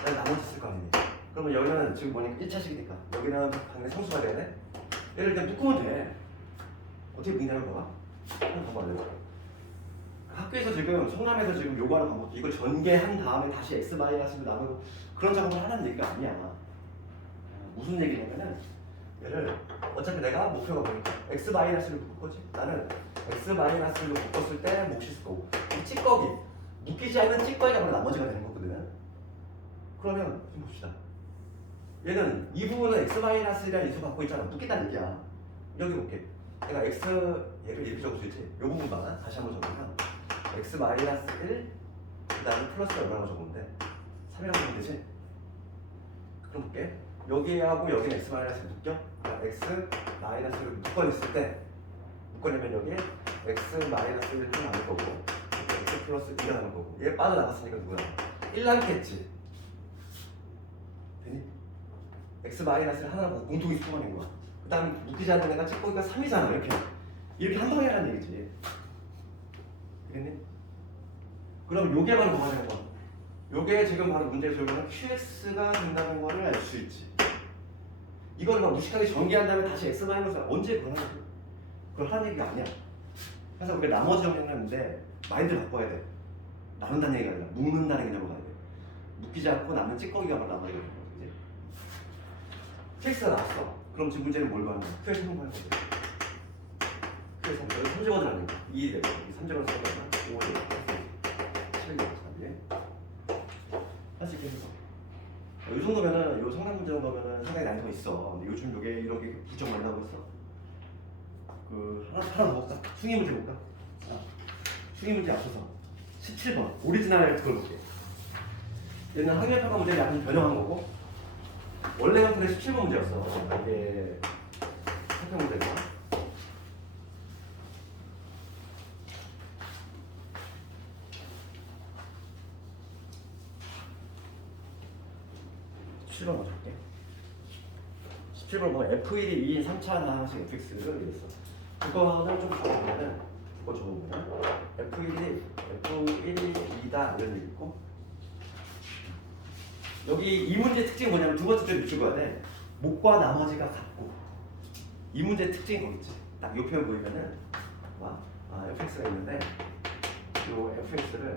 나머지 쓸 거 아니니. 그러면 여기는 지금 뭐니까 1차식이니까 여기는 당연히 성수가 되네. 얘를 그냥 묶으면 돼. 어떻게 묶냐면 봐봐. 한번 봐봐. 학교에서 지금 성남에서 지금 요구하는 방법 이걸 전개한 다음에 다시 x 마이너스로 나누고 그런 작업을 하라는 얘기가 아니야. 무슨 얘기냐면은 얘를 어차피 내가 목표가 뭐니까 x 마이너스를 묶을 거지. 나는 x 마이너스를 묶었을 때 몫이 있을 거고 이 찌꺼기 묶이지 않는 찌꺼기가 바로 나머지가 되는 거거든. 그러면 좀 봅시다. 얘는 이 부분은 x 마이너스라는 인수 갖고 있잖아. 묶겠다는 얘기야. 여기 볼게. 내가 x 얘를 이렇게 적을 수 있지. 이 부분만 다시 한번 적으면 x 마이너스 1 그다음에 플러스 얼마나 적으면 돼? 3이라고 적으면 되지. 그럼 볼게. 여기하고 여기는 x 마이너스를 묶여? x 마이너스를 묶어냈을 때 묶어내면 여기 x 마이너스를 좀 나눌 거고 x 플러스 2가 나눌 거고 얘 빠져나갔으니까 누구야? 1 남겠지. 되니? x 마이너스를 하나 공통이 수반인 거야. 그 다음에 묶이지 않는 애가 찌꺼기가 3이잖아. 이렇게 한 방에 하라는 얘기지. 되겠니? 그럼 요게 바로 뭐가 되는 거야? 요게 지금 바로 문제의 결과는 qx가 된다는 거를 알 수 있지. 이걸 막 무식하게 전개한 다음에 다시 x 마이너스 언제 그걸 하는 거야? 그걸 하는 얘기가 아니야. 그래서 우리가 나머지 정리를 했는데 마인드를 바꿔야 돼. 나눈다는 얘기가 아니라 묶는다는 개념으로 가야 돼. 묶이지 않고 남는 찌꺼기가 바로 나머지가 되는 거지. qx가 나왔어. 그럼 지금 문제는 뭘 구하는 거야? qx 성공하는 거지. qx 성공. 여기 3제곱을 하는 거야. 2 되고 3제곱을 써보면 5를 7을 할 수 있게 해서 이 정도면은 요 성남 문제 정도면은 상당히 난이도가 있어. 근데 요즘 요게 이렇게 부정 많이 나오고 있어. 그 하나 더 볼까? 숭이 문제 볼까? 숭이 문제 앞서서 17번 오리지널 그걸 볼게. 얘는 학년 평가 문제를 약간 변형한 거고 원래 형태는 17번 문제였어. 이게 학평 문제가. 먼저 볼게. 17번 보면 F1이 2인 3차 하나씩 fx를 이랬어. 그거는 좀 적어보면은 그거 적어보면 F1이 2다 이런 얘기 있고 여기 이 문제 특징이 뭐냐면 두 번째 줄 밑줄 거야 돼. 목과 나머지가 같고 이 문제 특징이 거기 있지. 딱 요 표현 보이면은 fx가 있는데 요 fx를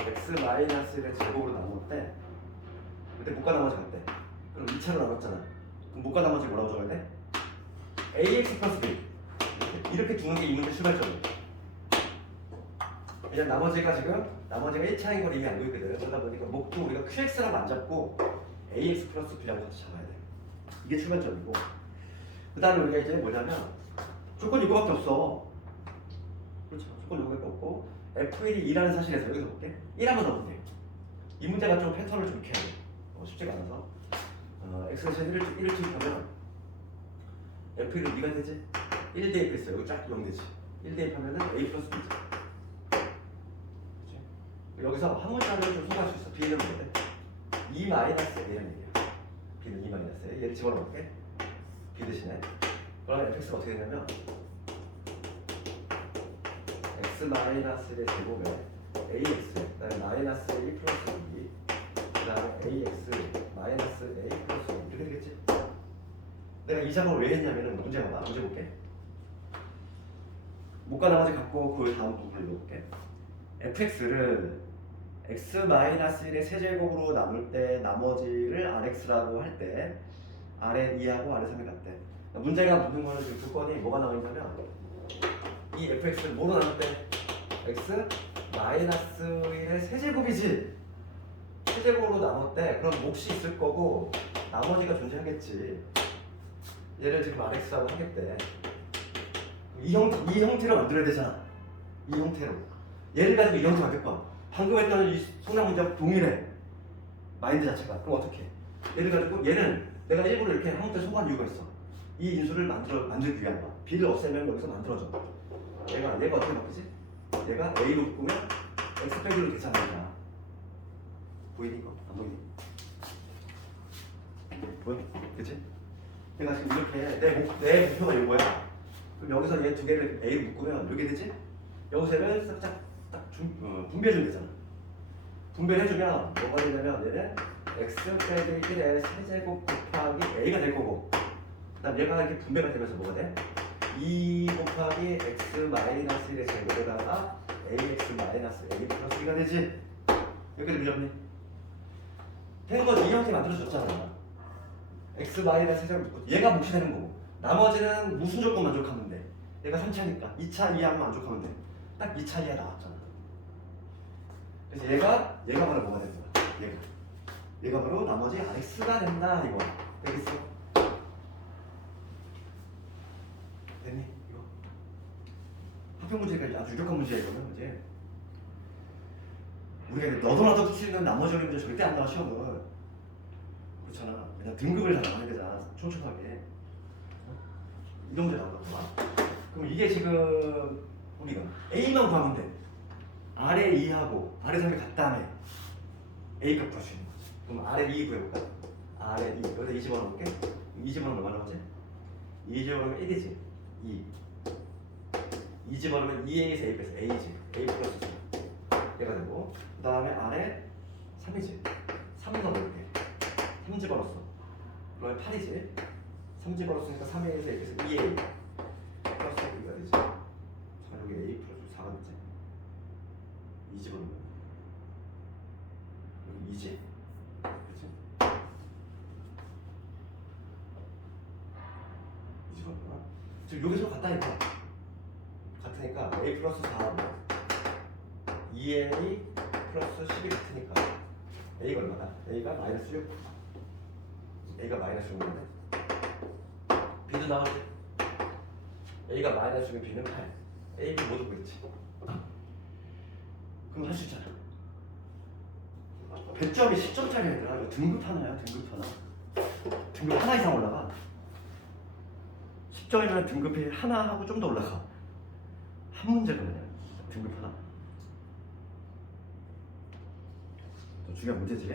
x-1의 제곱으로 나눌 때 그때 목과 나머지 같대. 그럼 2차로 나눴잖아. 그럼 목과 나머지 뭐라고 적어야 돼? ax 플러스 b 이렇게 두는 게 이 문제 출발점이야. 왜냐면 나머지가 1차인 걸 이미 알고 있거든. 그러다 보니까 목도 우리가 QX랑 안 잡고 AX 플러스 B랑 같이 잡아야 돼. 이게 출발점이고. 그 다음에 우리가 이제 뭐냐면 조건 이거밖에 없어. 그렇죠. 조건 이거밖에 없고 F1이 2라는 사실에서 여기서 볼게. 1 한번 더 볼게. 이 문제가 좀 패턴을 좀 익혀야 돼. 쉽지가 않아서. X 대신 1을 투입하면 F1은 2가 되지? 1 대입했어. 여기 쫙 0 되지. 1 대입하면은 A 플러스 B지. 그치? 여기서 한 문자를 좀 소화할 수 있어. B는 뭐래? 2 마이너스 A라는 얘기야. B는 2 마이너스 A. 얘를 집어넣을게. B 대신에. 그러면 fx가 어떻게 되냐면 x 마이너스의 제곱에 ax, 그다음에 마이너스 a 플러스 b, 그다음에 ax 마이너스 a 플러스 b 이렇게 되겠지? 내가 이 작업을 왜 했냐면은 문제 봐봐. 문제 볼게. 목과 나머지 갖고 그 다음 부분을 볼게. fx를 x 마이너스 1의 세제곱으로 나눌 때 나머지를 rx라고 할 때 아래 2하고 아래 3이 같대. 문제가 묻는 거는 지금 조건이 뭐가 나와 있냐면 이 fx를 뭐로 나눌 때 x 마이너스 1의 세제곱이지. 세제곱으로 나눴대. 그럼 몫이 있을 거고 나머지가 존재하겠지. 얘를 지금 rx라고 하겠대. 이 형태로 만들어야 되잖아. 이 형태로. 얘를 가지고 이 형태 만들 거야. 방금 했던 이 성남 문제와 동일해. 마인드 자체가. 그럼 어떻게? 얘를 가지고 얘는 내가 일부러 이렇게 한 문제 소개할 이유가 있어. 이 인수를 만들기 위한 거야. b를 없애면 여기서 만들어져. 얘가 어떻게 바뀌지? 얘가 a로 바꾸면 x 빼기로 계산하자. 보이니 이거? 안 보이니? 보여? 그치? 내가 지금 이렇게 내 목표가 이거야. 그럼 여기서 얘 두 개를 a로 묶으면 이렇게 되지? 여기서는 살짝 딱 분배해주면 되잖아. 분배를 해주면 뭐가 되냐면 얘는 x 빼기 1의 세제곱 곱하기 a가 될 거고, 그 다음 얘가 이렇게 분배가 되면서 뭐가 돼? 2 곱하기 x 마이너스 1의 제곱에다가 ax 마이너스 a 플러스 2가 되지? 여기까지 밀렸니? 된 거지. 이 형태 만들어줬잖아. x 마이너스 세제곱, 얘가 몫이 되는 거고 나머지는 무슨 조건 만족하면 돼? 얘가 3차니까 2차 이하만 만족하면 돼. 딱 2차 이하 나왔잖아. 그래서 얘가 바로 뭐가 되는 거야? 얘가 바로 나머지 rx가 된다 이거. 되겠어? 됐니? 이거 학교 문제가 아주 유력한 문제야. 이거는 이제 우리가 너도 나도 풀 수 있는 나머지 문제 절대 안 나와 시험은. 그렇잖아. 그냥 등급을 잘 나와야 되잖아. 촘촘하게. 이런 문제 나온다고 봐. 그럼 이게 지금 우리가 A만 구하면 돼. 아래 2하고 아래 3이 같다며 A 값 구할 수 있는 거지. 그럼 아래 2 구해볼까? 아래 2. 여기다 2 집어넣을게. 2 집어넣으면 얼마 나오지? 2 집어넣으면 1이지. 2 집어넣으면 2A에서 A 빼서 A지. A 플러스 2. 얘가 되고, 그 다음에 아래 3이지. 3 넣어볼게. 3 집어넣었어. 그러면 8이지. 3 집어넣었으니까 3A에서 A 빼서 2A 플러스 2가 되지. 자, 여기 A 플러스 4가 되지. 2 집어넣으면 여기 2지. 그치? 2 집어넣으면 지금 여기서 같다니까. 같으니까 A 플러스 4하고 2A 플러스 10이 같으니까 A가 얼마다? A가 마이너스 6. A가 마이너스 6인데 B도 나오지. A가 마이너스 6인 B는 8. A, B 모두 보겠지. 그럼 할 수 있잖아. 100점이 10점짜리 아니라 이거 등급 하나야. 등급 하나. 등급 하나 이상 올라가. 10점이면 등급이 하나 하고 좀 더 올라가. 한 문제가 그냥 등급 하나. 또 중요한 문제지.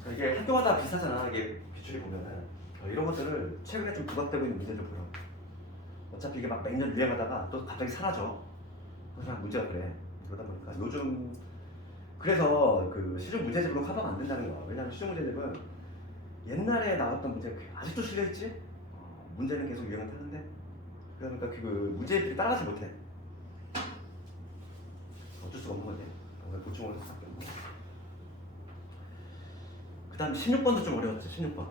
그러니까 이게 학교마다 비슷하잖아. 이게 비추리 보면은 이런 것들을 최근에 좀 부각되고 있는 문제들 보여. 어차피 이게 막 매년 유행하다가 또 갑자기 사라져. 그래서 문제가 그래. 그러다 보니까 요즘 그래서 그 시중 문제집으로 커버가 안 된다는 거야. 왜냐면 시중 문제집은 옛날에 나왔던 문제 아직도 실려있지. 문제는 계속 유행을 타는데 그러니까 그 문제집이 따라가지 못해. 어쩔 수가 없는 거지. 보충을 할 수밖에 없고. 그 다음 16번도 좀 어려웠지. 16번.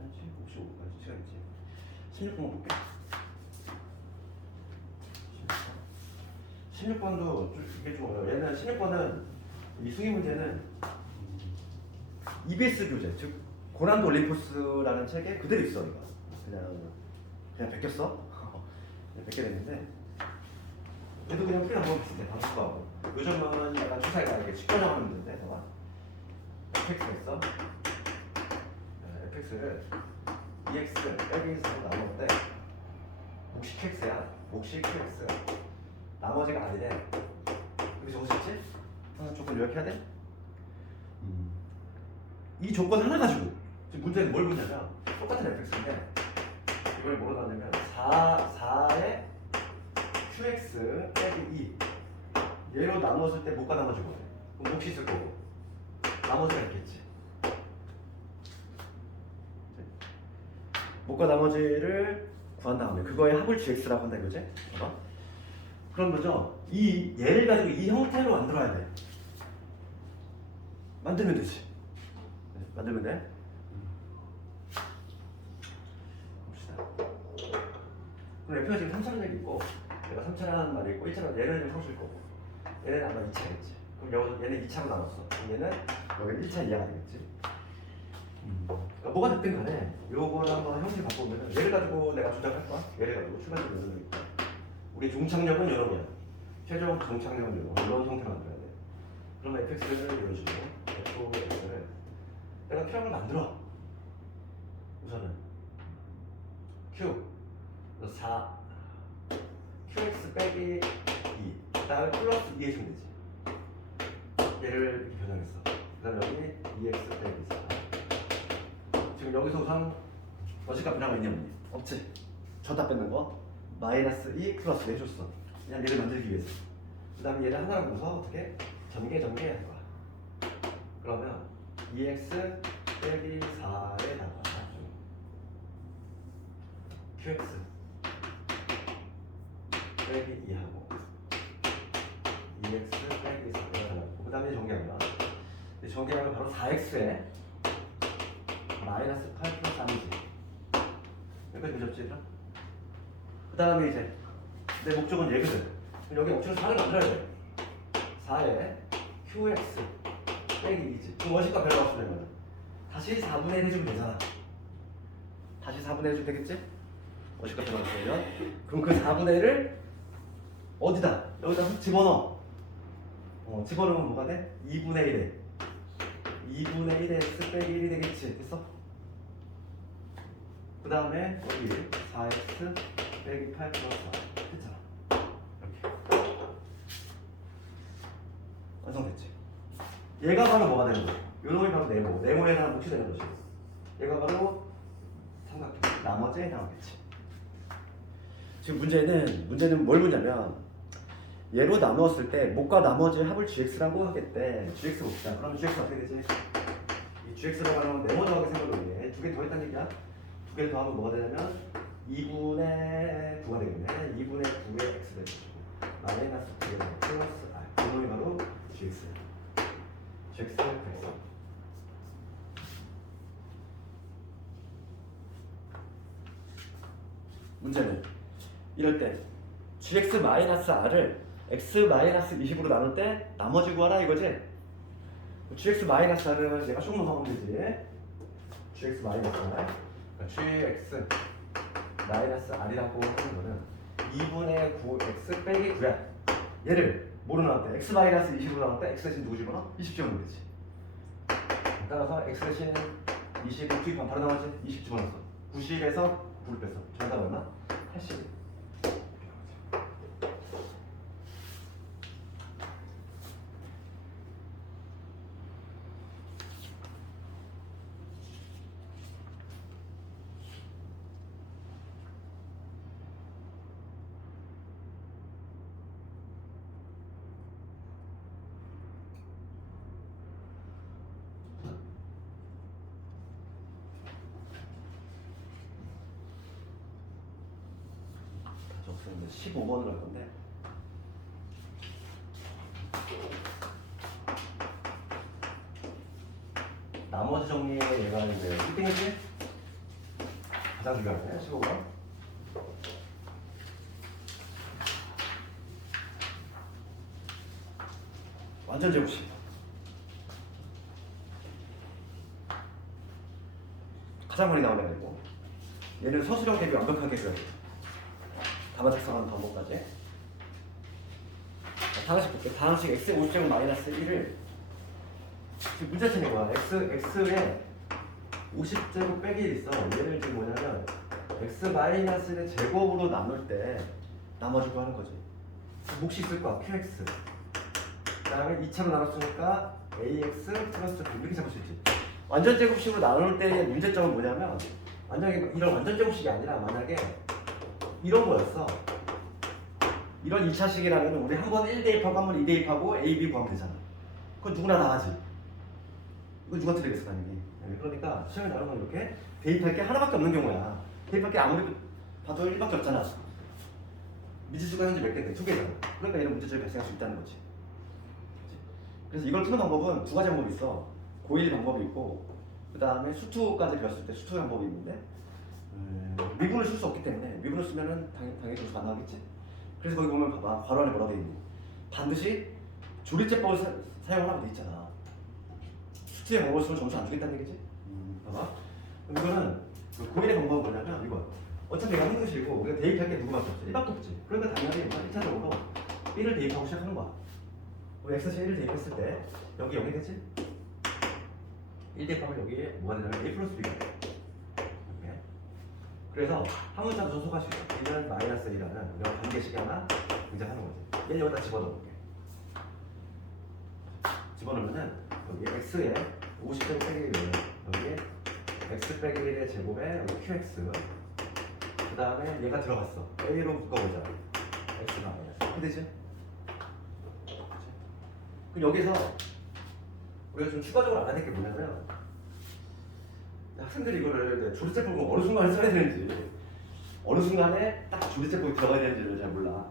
1시 55분까지 시간 있지. 16번 볼게. 16번도 이게 좀 어려워. 얘는 16번은 이 수기 문제는 EBS 교재, 즉 고난도 올림포스라는 책에 그대로 있어. 이거 그냥 베꼈어. 그냥 베껴 됐는데 얘도 그냥 풀이 한번 비슷해. 방수하고 요즘은 약간 주사위가 이렇게 직관형하는 문제인데 봐봐. fx가 있어. fx를 EX 빼기 4로 나누는데 몫이 qx야. 몫이 qx. 나머지가 아니래. 여기서 어떻게 하나 조건 요약해야 돼? 이 조건 하나 가지고 지금 문제는 뭘 보냐면 똑같은 fx인데 이걸 뭐로 나누냐면 4의 qx 빼기 2 얘로 나누었을 때 못과 나머지 뭐래? 그럼 몫이 있을 거고 나머지가 있겠지. 못과 나머지를 구한 다음에 그거의 합을 gx라고 한다 이거지? 봐봐. 그럼 먼저 이 얘를 가지고 이 형태로 만들어야 돼. 만들면 되지. 만들면 돼. 봅시다. 그럼 F가 지금 3차라는 얘기 있고 내가 3차라는 말이 있고 1차라는 얘는 좀 성수일 거고 얘는 아마 2차겠지. 그럼 얘는 2차로 나눴어. 그럼 얘는 여기 1차 이하가 되겠지. 그러니까 뭐가 됐든 간에 요거를 한번 형식 바꾸면 얘를 가지고 내가 조작할 거야. 얘를 가지고 출발점 요령이 있고 우리 종착역은 요놈이야. 최종 종착역은 요놈. 이런 형태로 만들어야 돼. 그러면 fx를 이런 식으로 fx를 내가 필요한 걸 만들어. 우선은 q 4 qx 빼기 2 그다음에 플러스 2 해주면 되지. 얘를 이렇게 변형했어. 그 다음에 여기 2x 빼기 4 지금 여기서 우선 어시값 변화가 있냐 없니? 없지. 줬다 뺏는 거 마이너스 2 플러스 해줬어. 그냥 얘를 만들기 위해서. 그 다음에 얘를 하나로 묶어서 어떻게? 전개 할 거야. 그러면 2x 빼기 4에다가 qx 빼기 2하고 2x 빼기 4에다가 그 다음에 전개한 거야. 전개하면 바로 4x에 마이너스 8 플러스 3이지. 여기까지 보셨지? 그 다음에 이제 내 목적은 얘거든. 여기 억지로 4를 만들어야 돼. 4에 qx 빼기 2지. 그럼 원식과 별로 없으면 다시 4분의 1 해주면 되잖아. 다시 4분의 1 해주면 되겠지? 원식과 별로 없으면 그럼 그 4분의 1을 어디다? 여기다 집어넣어. 집어넣으면 뭐가 돼? 2분의 1에 2분의 1에 x 빼기 1이 되겠지. 됐어? 그 다음에 여기 4x 빼기 8 플러스 4 됐잖아. 이렇게 완성됐지. 얘가 바로 뭐가 되는 거야? 요놈이 바로 네모. 네모에 대한 몫이 되는 거지. 얘가 바로 삼각형. 나머지에 해당하겠지. 지금 문제는 뭘 보냐면 얘로 나누었을 때 못과 나머지의 합을 gx라고 하겠대. gx 봅시다. 그러면 gx가 어떻게 되지? 이 gx라고 하면 네모 더하기 3을 놓네. 두 개 더했다는 얘기야. 두 개를 더하면 뭐가 되냐면 2분의 9가 되겠네. 2분의 9의 x 되고 마이너스 9의 플러스 r. 이놈이 바로 gx야. gx를 그랬어. 문제는 이럴 때 gx-r을 x-20으로 나눌 때 나머지 구하라 이거지? gx-r은 내가 쭉 넘어가면 되지. gx-r 그러니까 gx-r이라고 하는 거는 2분의 9x 빼기 9야. 얘를 뭐로 나눌 때? x-20으로 나눌 때 x 대신 누구 집어넣어? 20 집어넣으면 되지. 따라서 x 대신 20을 투입하면 바로 나오지? 20 집어넣었어. 90에서 9를 뺐어. 정답 얼마? 80. 적습니다. 15번으로 할 건데 나머지 정리에 얘가 이제 1등이지? 가장 중요하네. 15번 완전 제곱식. 가장 많이 나오는 애고 얘는 서술형 대비 완벽하게 그려요. 담화 작성하는 방법까지. 다항식 볼게요. 다항식 x의 50제곱 마이너스 1을 지금 문제점이 뭐야? x에 50제곱 빼기 1 있어. 얘를 지금 뭐냐면 x 마이너스의 제곱으로 나눌 때 나눠주고 하는 거지. 몫이 있을 거야. qx. 그 다음에 2차로 나눴으니까 ax 플러스 b 이렇게 잡을 수 있지. 완전 제곱식으로 나눌 때의 문제점은 뭐냐면 만약에 이런 완전 제곱식이 아니라 만약에 이런 거였어. 이런 2차식이라면 우리 한 번 1 대입하고 한 번 2 대입하고 a, b 구하면 되잖아. 그건 누구나 다 하지. 이거 누가 틀리겠어 당연히. 그러니까 시험에 나오는 건 이렇게 대입할 게 하나밖에 없는 경우야. 대입할 게 아무리 봐도 1밖에 없잖아. 미지수가 현재 몇 개인데? 2개잖아. 그러니까 이런 문제점이 발생할 수 있다는 거지. 그래서 이걸 푸는 방법은 두 가지 방법이 있어. 고1 방법이 있고 그 다음에 수투까지 배웠을 때 수투 방법이 있는데 미분을 쓸 수 없기 때문에 미분을 쓰면은 당연히 점수가 안 나오겠지. 그래서 거기 보면 봐봐. 괄호 안에 뭐라고 돼 있니? 반드시 조리제법을 사용하라고 돼 있잖아. 수투의 방법을 쓰면 점수 안 주겠다는 얘기지. 봐봐. 이거는 고1의 방법은 뭐냐면 이거 어차피 내가 한글씨고 우리가 대입할 게 누구밖에 없어. 1밖에 없지. 그러니까 당연히 1차적으로 1을 대입하고 시작하는 거야. 우리 x에 1을 대입했을 때 여기 0이겠지? 1 대입하면 여기에 뭐가 되냐면 a 플러스 b가 돼. 이렇게. 그래서 한 문자 더 소가시죠. 얘는 마이너스 1이라는 이런 관계식이 하나 등장하는 거지. 얘는 여기다 집어넣어볼게. 집어넣으면은 여기 x에 50제곱 빼기 1을 여기에 x 빼기 1의 제곱에 여기 qx 그 다음에 얘가 들어갔어. a로 묶어보자. x가 마이너스 이렇게 되지? 그럼 여기서 우리가 좀 추가적으로 알아야 될 게 뭐냐면 학생들이 이거를 조리제법을 어느 순간에 써야 되는지 어느 순간에 딱 조리제법이 들어가야 되는지를 잘 몰라.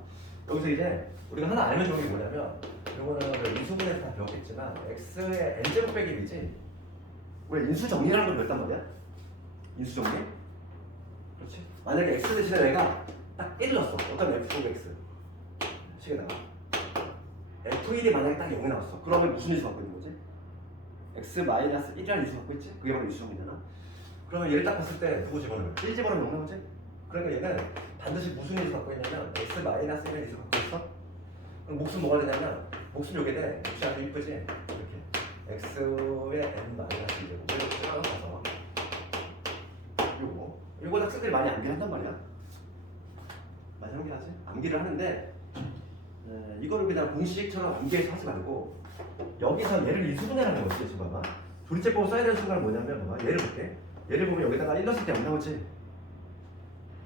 여기서 이제 우리가 하나 알면 좋은 게 뭐냐면 이거는 인수분해에서 다 배웠겠지만 x의 n제곱 빼기 1이지 우리 인수정리라는 걸 배웠단 말이야. 인수정리? 그렇지. 만약에 x 대신에 내가 딱 1을 넣었어. 어떤 f 곱 x 식에다가 f1이 만약에 딱 0이 나왔어. 그러면 무슨 인수 갖고 있는 거지? x 마이너스 1이라는 인수 갖고 있지? 그게 바로 인수정리잖아. 그러면 얘를 딱 봤을 때 누구 집어넣으면 1 집어넣으면 0 나오지? 그러니까 얘는 반드시 무슨 인수 갖고 있냐면 x 마이너스 1이라는 인수 갖고 있어? 그럼 몫은 뭐가 되냐면 몫은 요게 돼. 몫이 아주 이쁘지? 이렇게 x의 n 마이너스 1이고 이렇게 따라가서 요거 학생들이 많이 암기를 한단 말이야. 많이 암기하지? 암기를 하는데 이거를 그냥 공식처럼 암기해서 하지 말고 여기서 얘를 인수분해라는 거지. 지금 봐봐. 조리제법을 써야 되는 순간은 뭐냐면 봐봐. 얘를 볼게. 얘를 보면 여기다가 1 넣었을 때 0 나오지?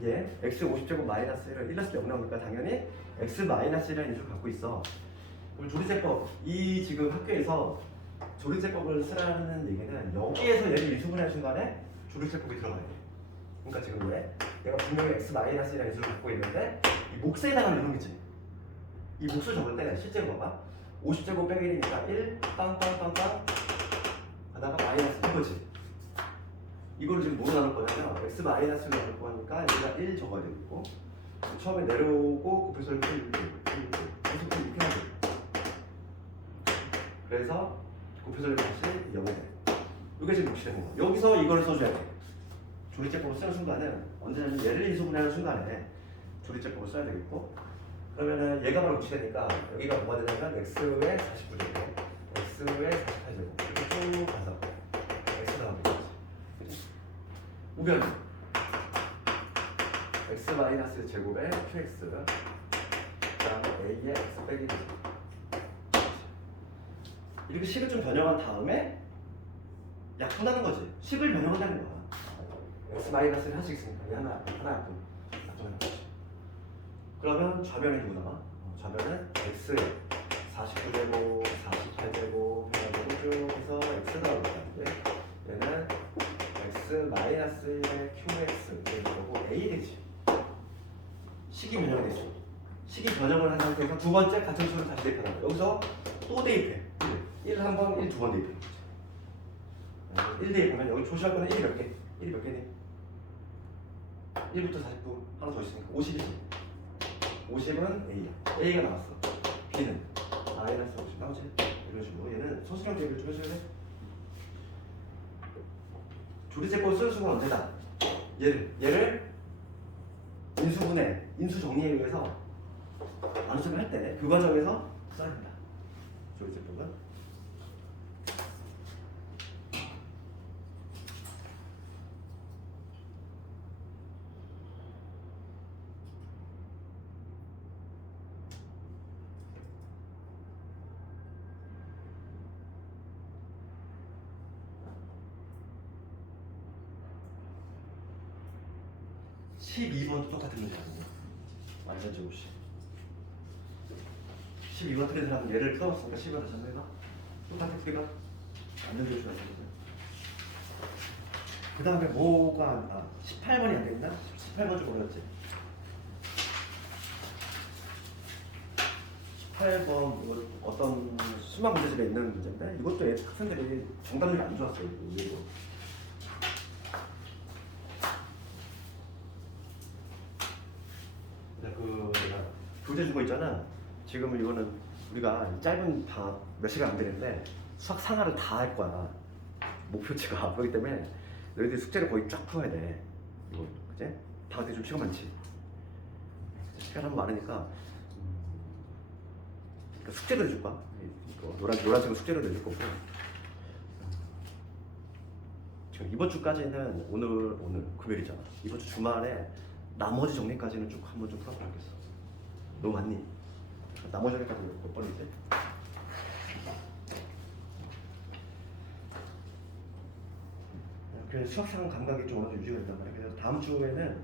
얘 x 50제곱 마이너스 1을 1 넣었을 때 0 나오니까 당연히 x 마이너스 1이라는 인수를 갖고 있어. 그럼 조리제법 이 지금 학교에서 조리제법을 쓰라는 얘기는 여기에서 얘를 인수분해할 순간에 조리제법이 들어가야 돼. 그러니까 지금 왜? 얘가 분명히 x 마이너스 1이라는 인수를 갖고 있는데 이 몫에다가 넣는 거지. 이 몫을 적을 때 실제로 봐봐. 50제곱 빼기 1이니까 1 빵빵빵빵 하다가 마이너스 이거지. 이거를 지금 뭐로 나눌 거냐면 x 마이너스로 나눌 거니까 여기다 1 적어야 되고 처음에 내려오고 곱해서 이렇게 계속 이렇게 하죠. 그래서 곱해서 이렇게 다시 0이 돼. 이게 지금 몫이 되는 거. 여기서 이걸 써줘야 돼. 조리제법을 쓰는 순간은 언제냐면 얘를 인수분해하는 순간에 조리제법을 써야 되겠고 그러면은 얘가 바로 몫이 되니까 여기가 뭐가 되냐면 x의 49제곱 x의 48제곱 이렇게 쭉 가서 x가 나오겠지. 우변 x 마이너스 제곱에 qx 그 다음에 a의 x 빼기 1 이렇게 식을 좀 변형한 다음에 약분하는 거지. 식을 변형한다는 거야. x 마이너스를 하나씩 있으니까 이 하나 약분하는 거지. 그러면 좌변이 누구 나와? 좌변은 x에 49제곱, 48제곱 해가지고 쭉 해서 x가 나오겠다는데 얘는 x 마이너스 1의 qx 그리고 a 되지. 식이 변형이 되지. 식이 변형을 한 상태에서 두 번째 같은 수를 다시 대입하는 거야. 여기서 또 대입해. 1 한 번, 1 두 번 대입해. 1 대입하면 여기 조시할 거는 1이 몇 개? 1이 몇 개니? 1부터 49 하나 더 있으니까 50이지. 50은 A야. A가 나왔어. B는 마이너스 50 나오지? 이런 식으로 얘는 소수령 대비를 좀 해줘야 돼. 조리제법 쓸 수가 언제다? 얘를 인수분해, 인수정리에 의해서 나누점을 할 때 그 과정에서 써야 된다. 조리제법은 12번도 똑같은 문제거든요. 완전 제곱식. 12번 틀린 사람은 얘를 풀어봤으니까 12번 다시 한번 해봐. 똑같은 크기가 완전 제곱식 완전 제곱식. 그 다음에 뭐가 18번이 안 되겠나? 18번 좀 어려웠지? 18번 이거 어떤 수학 문제집에 있는 문제인데 이것도 학생들이 정답률이 안 좋았어요. 의외로. 그 교재 주고 있잖아. 지금 이거는 우리가 짧은 방학 몇 시간 안 되는데 수학 상하를 다 할 거야. 목표치가. 그렇기 때문에 너희들 숙제를 거의 쫙 풀어야 돼. 이거 그제? 방학 때 좀 시간 많지. 시간 한번 많으니까 숙제도 해줄 거야. 노란색은 숙제로 내줄 거고. 지금 이번 주까지는 오늘 금요일이잖아. 이번 주 주말에 나머지 정리까지는 쭉 한번 좀 풀어보면 좋겠어. 너무 많니? 나머지 정리까지 몇 번이지? 그래서 수학상 감각이 좀 어느 정도 유지가 된단 말이야. 그래서 다음 주에는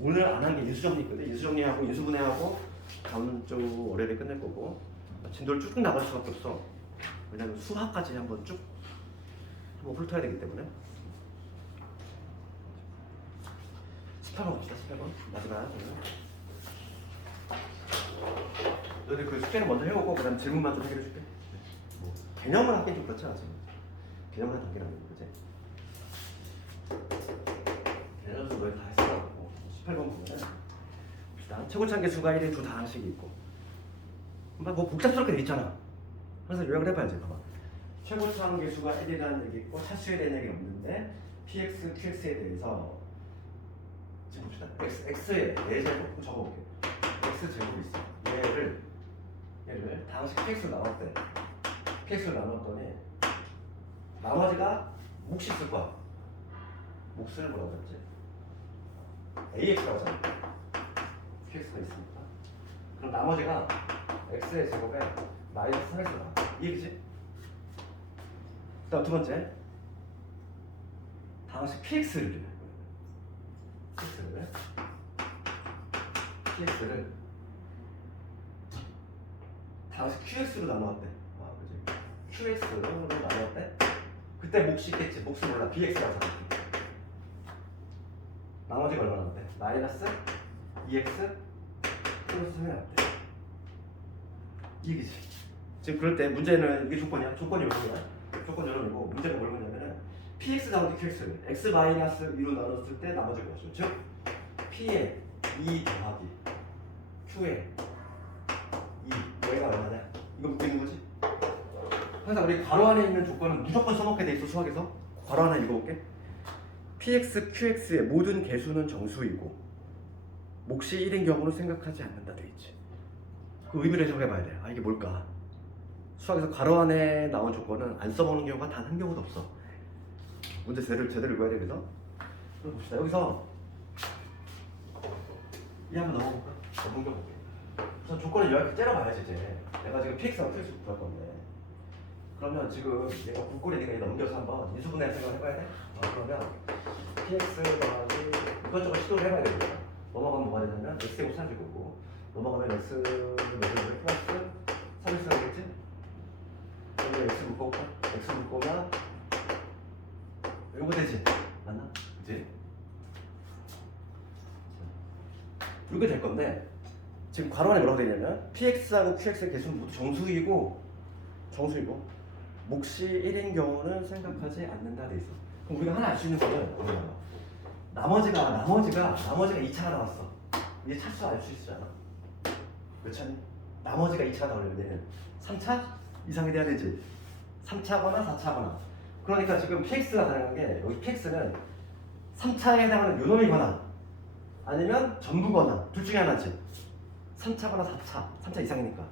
오늘 안 한 게 인수정리 있거든. 인수정리하고 인수분해하고 다음 주 월요일에 끝낼 거고 진도를 쭉 나갈 수밖에 없어. 왜냐면 수학까지 한번 쭉 한번 훑어야 되기 때문에. 18번 봅시다. 18번 마지막. 너희들 그 숙제는 먼저 해오고 그다음 질문만 좀 해결해 줄게. 뭐 개념을 하긴 좀 그렇지 않지. 개념을 한 단계는 아니고 그지? 개념도 너희 다 했어. 18번 보면은 최고차항 개수가 1인 두 다항식이 있고 뭐 복잡스럽게 돼 있잖아. 그래서 요약을 해봐야지. 봐봐. 최고차항 개수가 1이라는 얘기 있고 차수에 대한 얘기 없는데 px, qx에 대해서 지금 봅시다. x에 4제곱 적어볼게. x제곱이 있어. 얘를 다항식 px로 나눴대. px로 나눴더니 나머지가 몫이 있을 거야. 몫을 뭐라고 했지? ax라고 하잖아. qx가 있으니까. 그럼 나머지가 x의 제곱에 마이너스 3x가 나와. 이 얘기지? 그 다음 두 번째 다항식 px를 해. px를 다항식 qx로 나누었대. 아, 그지? qx로 나누었대. 그때 몫이 있겠지. 몫을 몰라. bx라고 생각해. 나머지가 얼마 나왔대? 마이너스 2x 플러스 3이 나왔대. 이 얘기지. 지금 그럴 때 문제는 이게 조건이야. 조건이 요거야. 조건 요런이고 문제가 뭐냐면은 px 나오는데 qx를 x 마이너스 2로 나눴을 때 나머지가 없어요. 즉 p에 2 더하기 q에 2 얘가 얼마냐? 이거 묻고 있는 거지? 항상 우리 괄호 안에 있는 조건은 무조건 써먹게 돼 있어. 수학에서 괄호 하나 읽어볼게. px, qx의 모든 개수는 정수이고 몫이 1인 경우는 생각하지 않는다 돼 있지. 그 의미를 해석해봐야 돼. 아 이게 뭘까? 수학에서 괄호 안에 나온 조건은 안 써먹는 경우가 단 한 경우도 없어. 문제 제대로 읽어야 돼. 그래서 봅시다. 여기서 이 한번 넘어볼까? 넘겨볼게. 우선 조건을 이렇게 째려봐야지 이제. 내가 지금 px하고 qx 구할 건데 그러면 지금 얘가 국골이니까 넘겨서 한번 인수분해 생각을 해봐야 돼? 그러면 px 더하기 이것저것 시도를 해봐야 되겠다. 넘어가면 뭐가 되냐면 x제곱 3제곱이고 넘어가면 x는 플러스 3x 되겠지? 여기 x 묶어볼까? x 묶으면 이거 되지? 맞나? 그치? 이렇게 될 건데 지금 괄호 안에 뭐라고 되냐면 px하고 qx의 개수는 모두 정수이고 몫이 1인 경우는 생각하지 않는다 돼 있어. 그럼 우리가 하나 알 수 있는 거는 뭐냐면 나머지가 2차가 나왔어. 이제 차수 알 수 있잖아. 몇 차니? 나머지가 2차가 나오려면 얘는 3차, 이상이 돼야 되지. 3차거나 4차거나. 그러니까 지금 PX가 가능한 게 여기 PX는 3차에 해당하는 요놈이거나 아니면 전부거나 둘 중에 하나지. 3차거나 4차, 3차 이상이니까.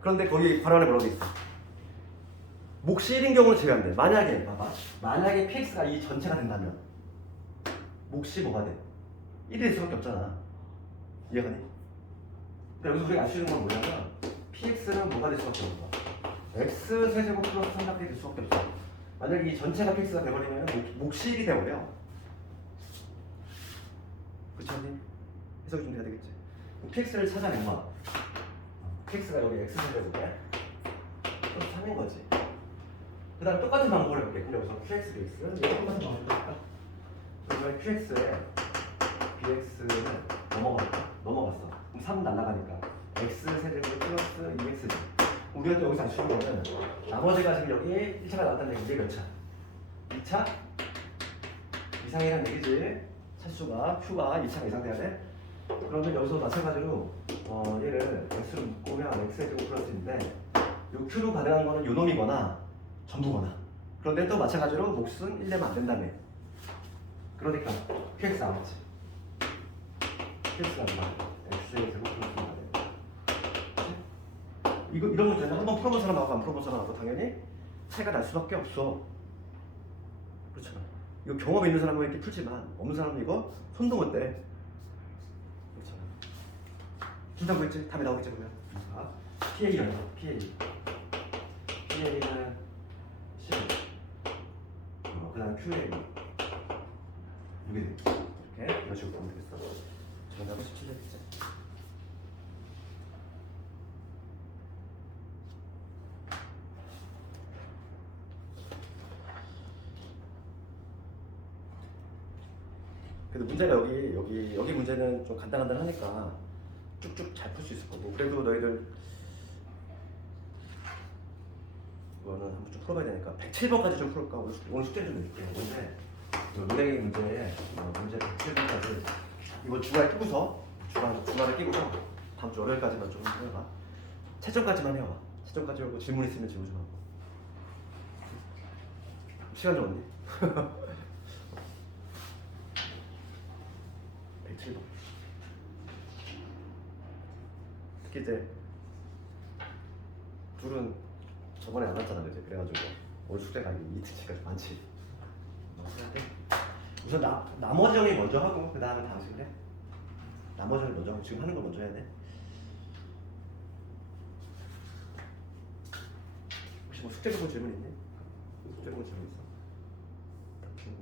그런데 거기 괄호 안에 뭐라고 돼 있어? 몫이 1인 경우는 제외한대. 만약에 봐봐. 만약에 PX가 이 전체가 된다면 몫이 뭐가 돼? 1이 될 수밖에 없잖아. 이해가니? 그러니까 여기서 우리가 알 수 있는 건 뭐냐면 PX는 뭐가 될 수밖에 없어. X 세제곱 플러스 3밖에 될 수밖에 없어. 만약에 이 전체가 PX가 돼버리면 몫이 1이 돼버려. 그렇지 않니? 해석이 좀 돼야 되겠지. PX를 찾아내면 PX가 여기 X 세제곱에 플러스 3인 거지. 그 다음에 똑같은 방법을 해볼게. 근데 여기서 QX, BX 이거 똑같은 방법을 해볼까? 그러면 QX에 BX는 넘어갔어. 그럼 3 날라가니까 X 세제곱 플러스 2X지. 우리가 또 여기서 알 수 있는 거는 나머지가 지금 여기 1차가 나왔다는 얘기지. 몇 차? 2차? 이상이라는 얘기지. 차수가 Q가 2차가 이상 돼야 돼. 그러면 여기서 마찬가지로 얘를 X로 묶으면 X 세제곱 플러스인데 요 Q로 가능한 거는 요놈이거나 전부거나. 그런데 또 마찬가지로 몫은 1 되면 안 된다며. 그러니까 QX 안 맞지. QX가 안 맞아. X의 제곱 플러스 1이 안 돼. 이런 문제는 한번 풀어본 사람하고 안 풀어본 사람하고 당연히 차이가 날 수밖에 없어. 그렇잖아. 이거 경험 있는 사람은 이렇게 풀지만 없는 사람은 이거 손도 못 대. 그렇잖아. 준다고 했지? 답이 나오겠지 그러면. 자, PA는 PA는 10. 그 다음 QA 이게 이렇게 이런 식으로 보면 되겠어. 정답은 17되겠지. 그래도 문제가 여기 문제는 좀 간단하니까 쭉쭉 잘 풀 수 있을 거고. 그래도 너희들 이거는 한번 좀 풀어봐야 되니까 107번까지 좀 풀을까? 오늘 숙제 좀 내줄게. 문제 은행의 문제에 문제 107번까지 이거 주말 끼고서 주말에 끼고서 다음 주 월요일까지만 좀 해봐. 채점까지만 해봐. 채점까지 하고 질문 있으면 질문 좀 하고. 시간 좀 없니? 107번. 특히 이제 둘은 저번에 안 왔잖아, 그지? 그래가지고 오늘 숙제가 이틀치가 좀 많지. 해야 돼. 우선 나머지 정리 먼저 하고 그 다음에 당신 해. 나머지 정리 먼저 하고 지금 하는 거 먼저 해야 돼. 혹시 뭐 숙제 보고 질문 있니? 숙제 보고 질문 있어? 다 풀면.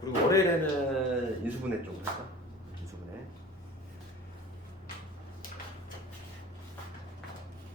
그리고 월요일에는 인수분해 쪽으로 할까?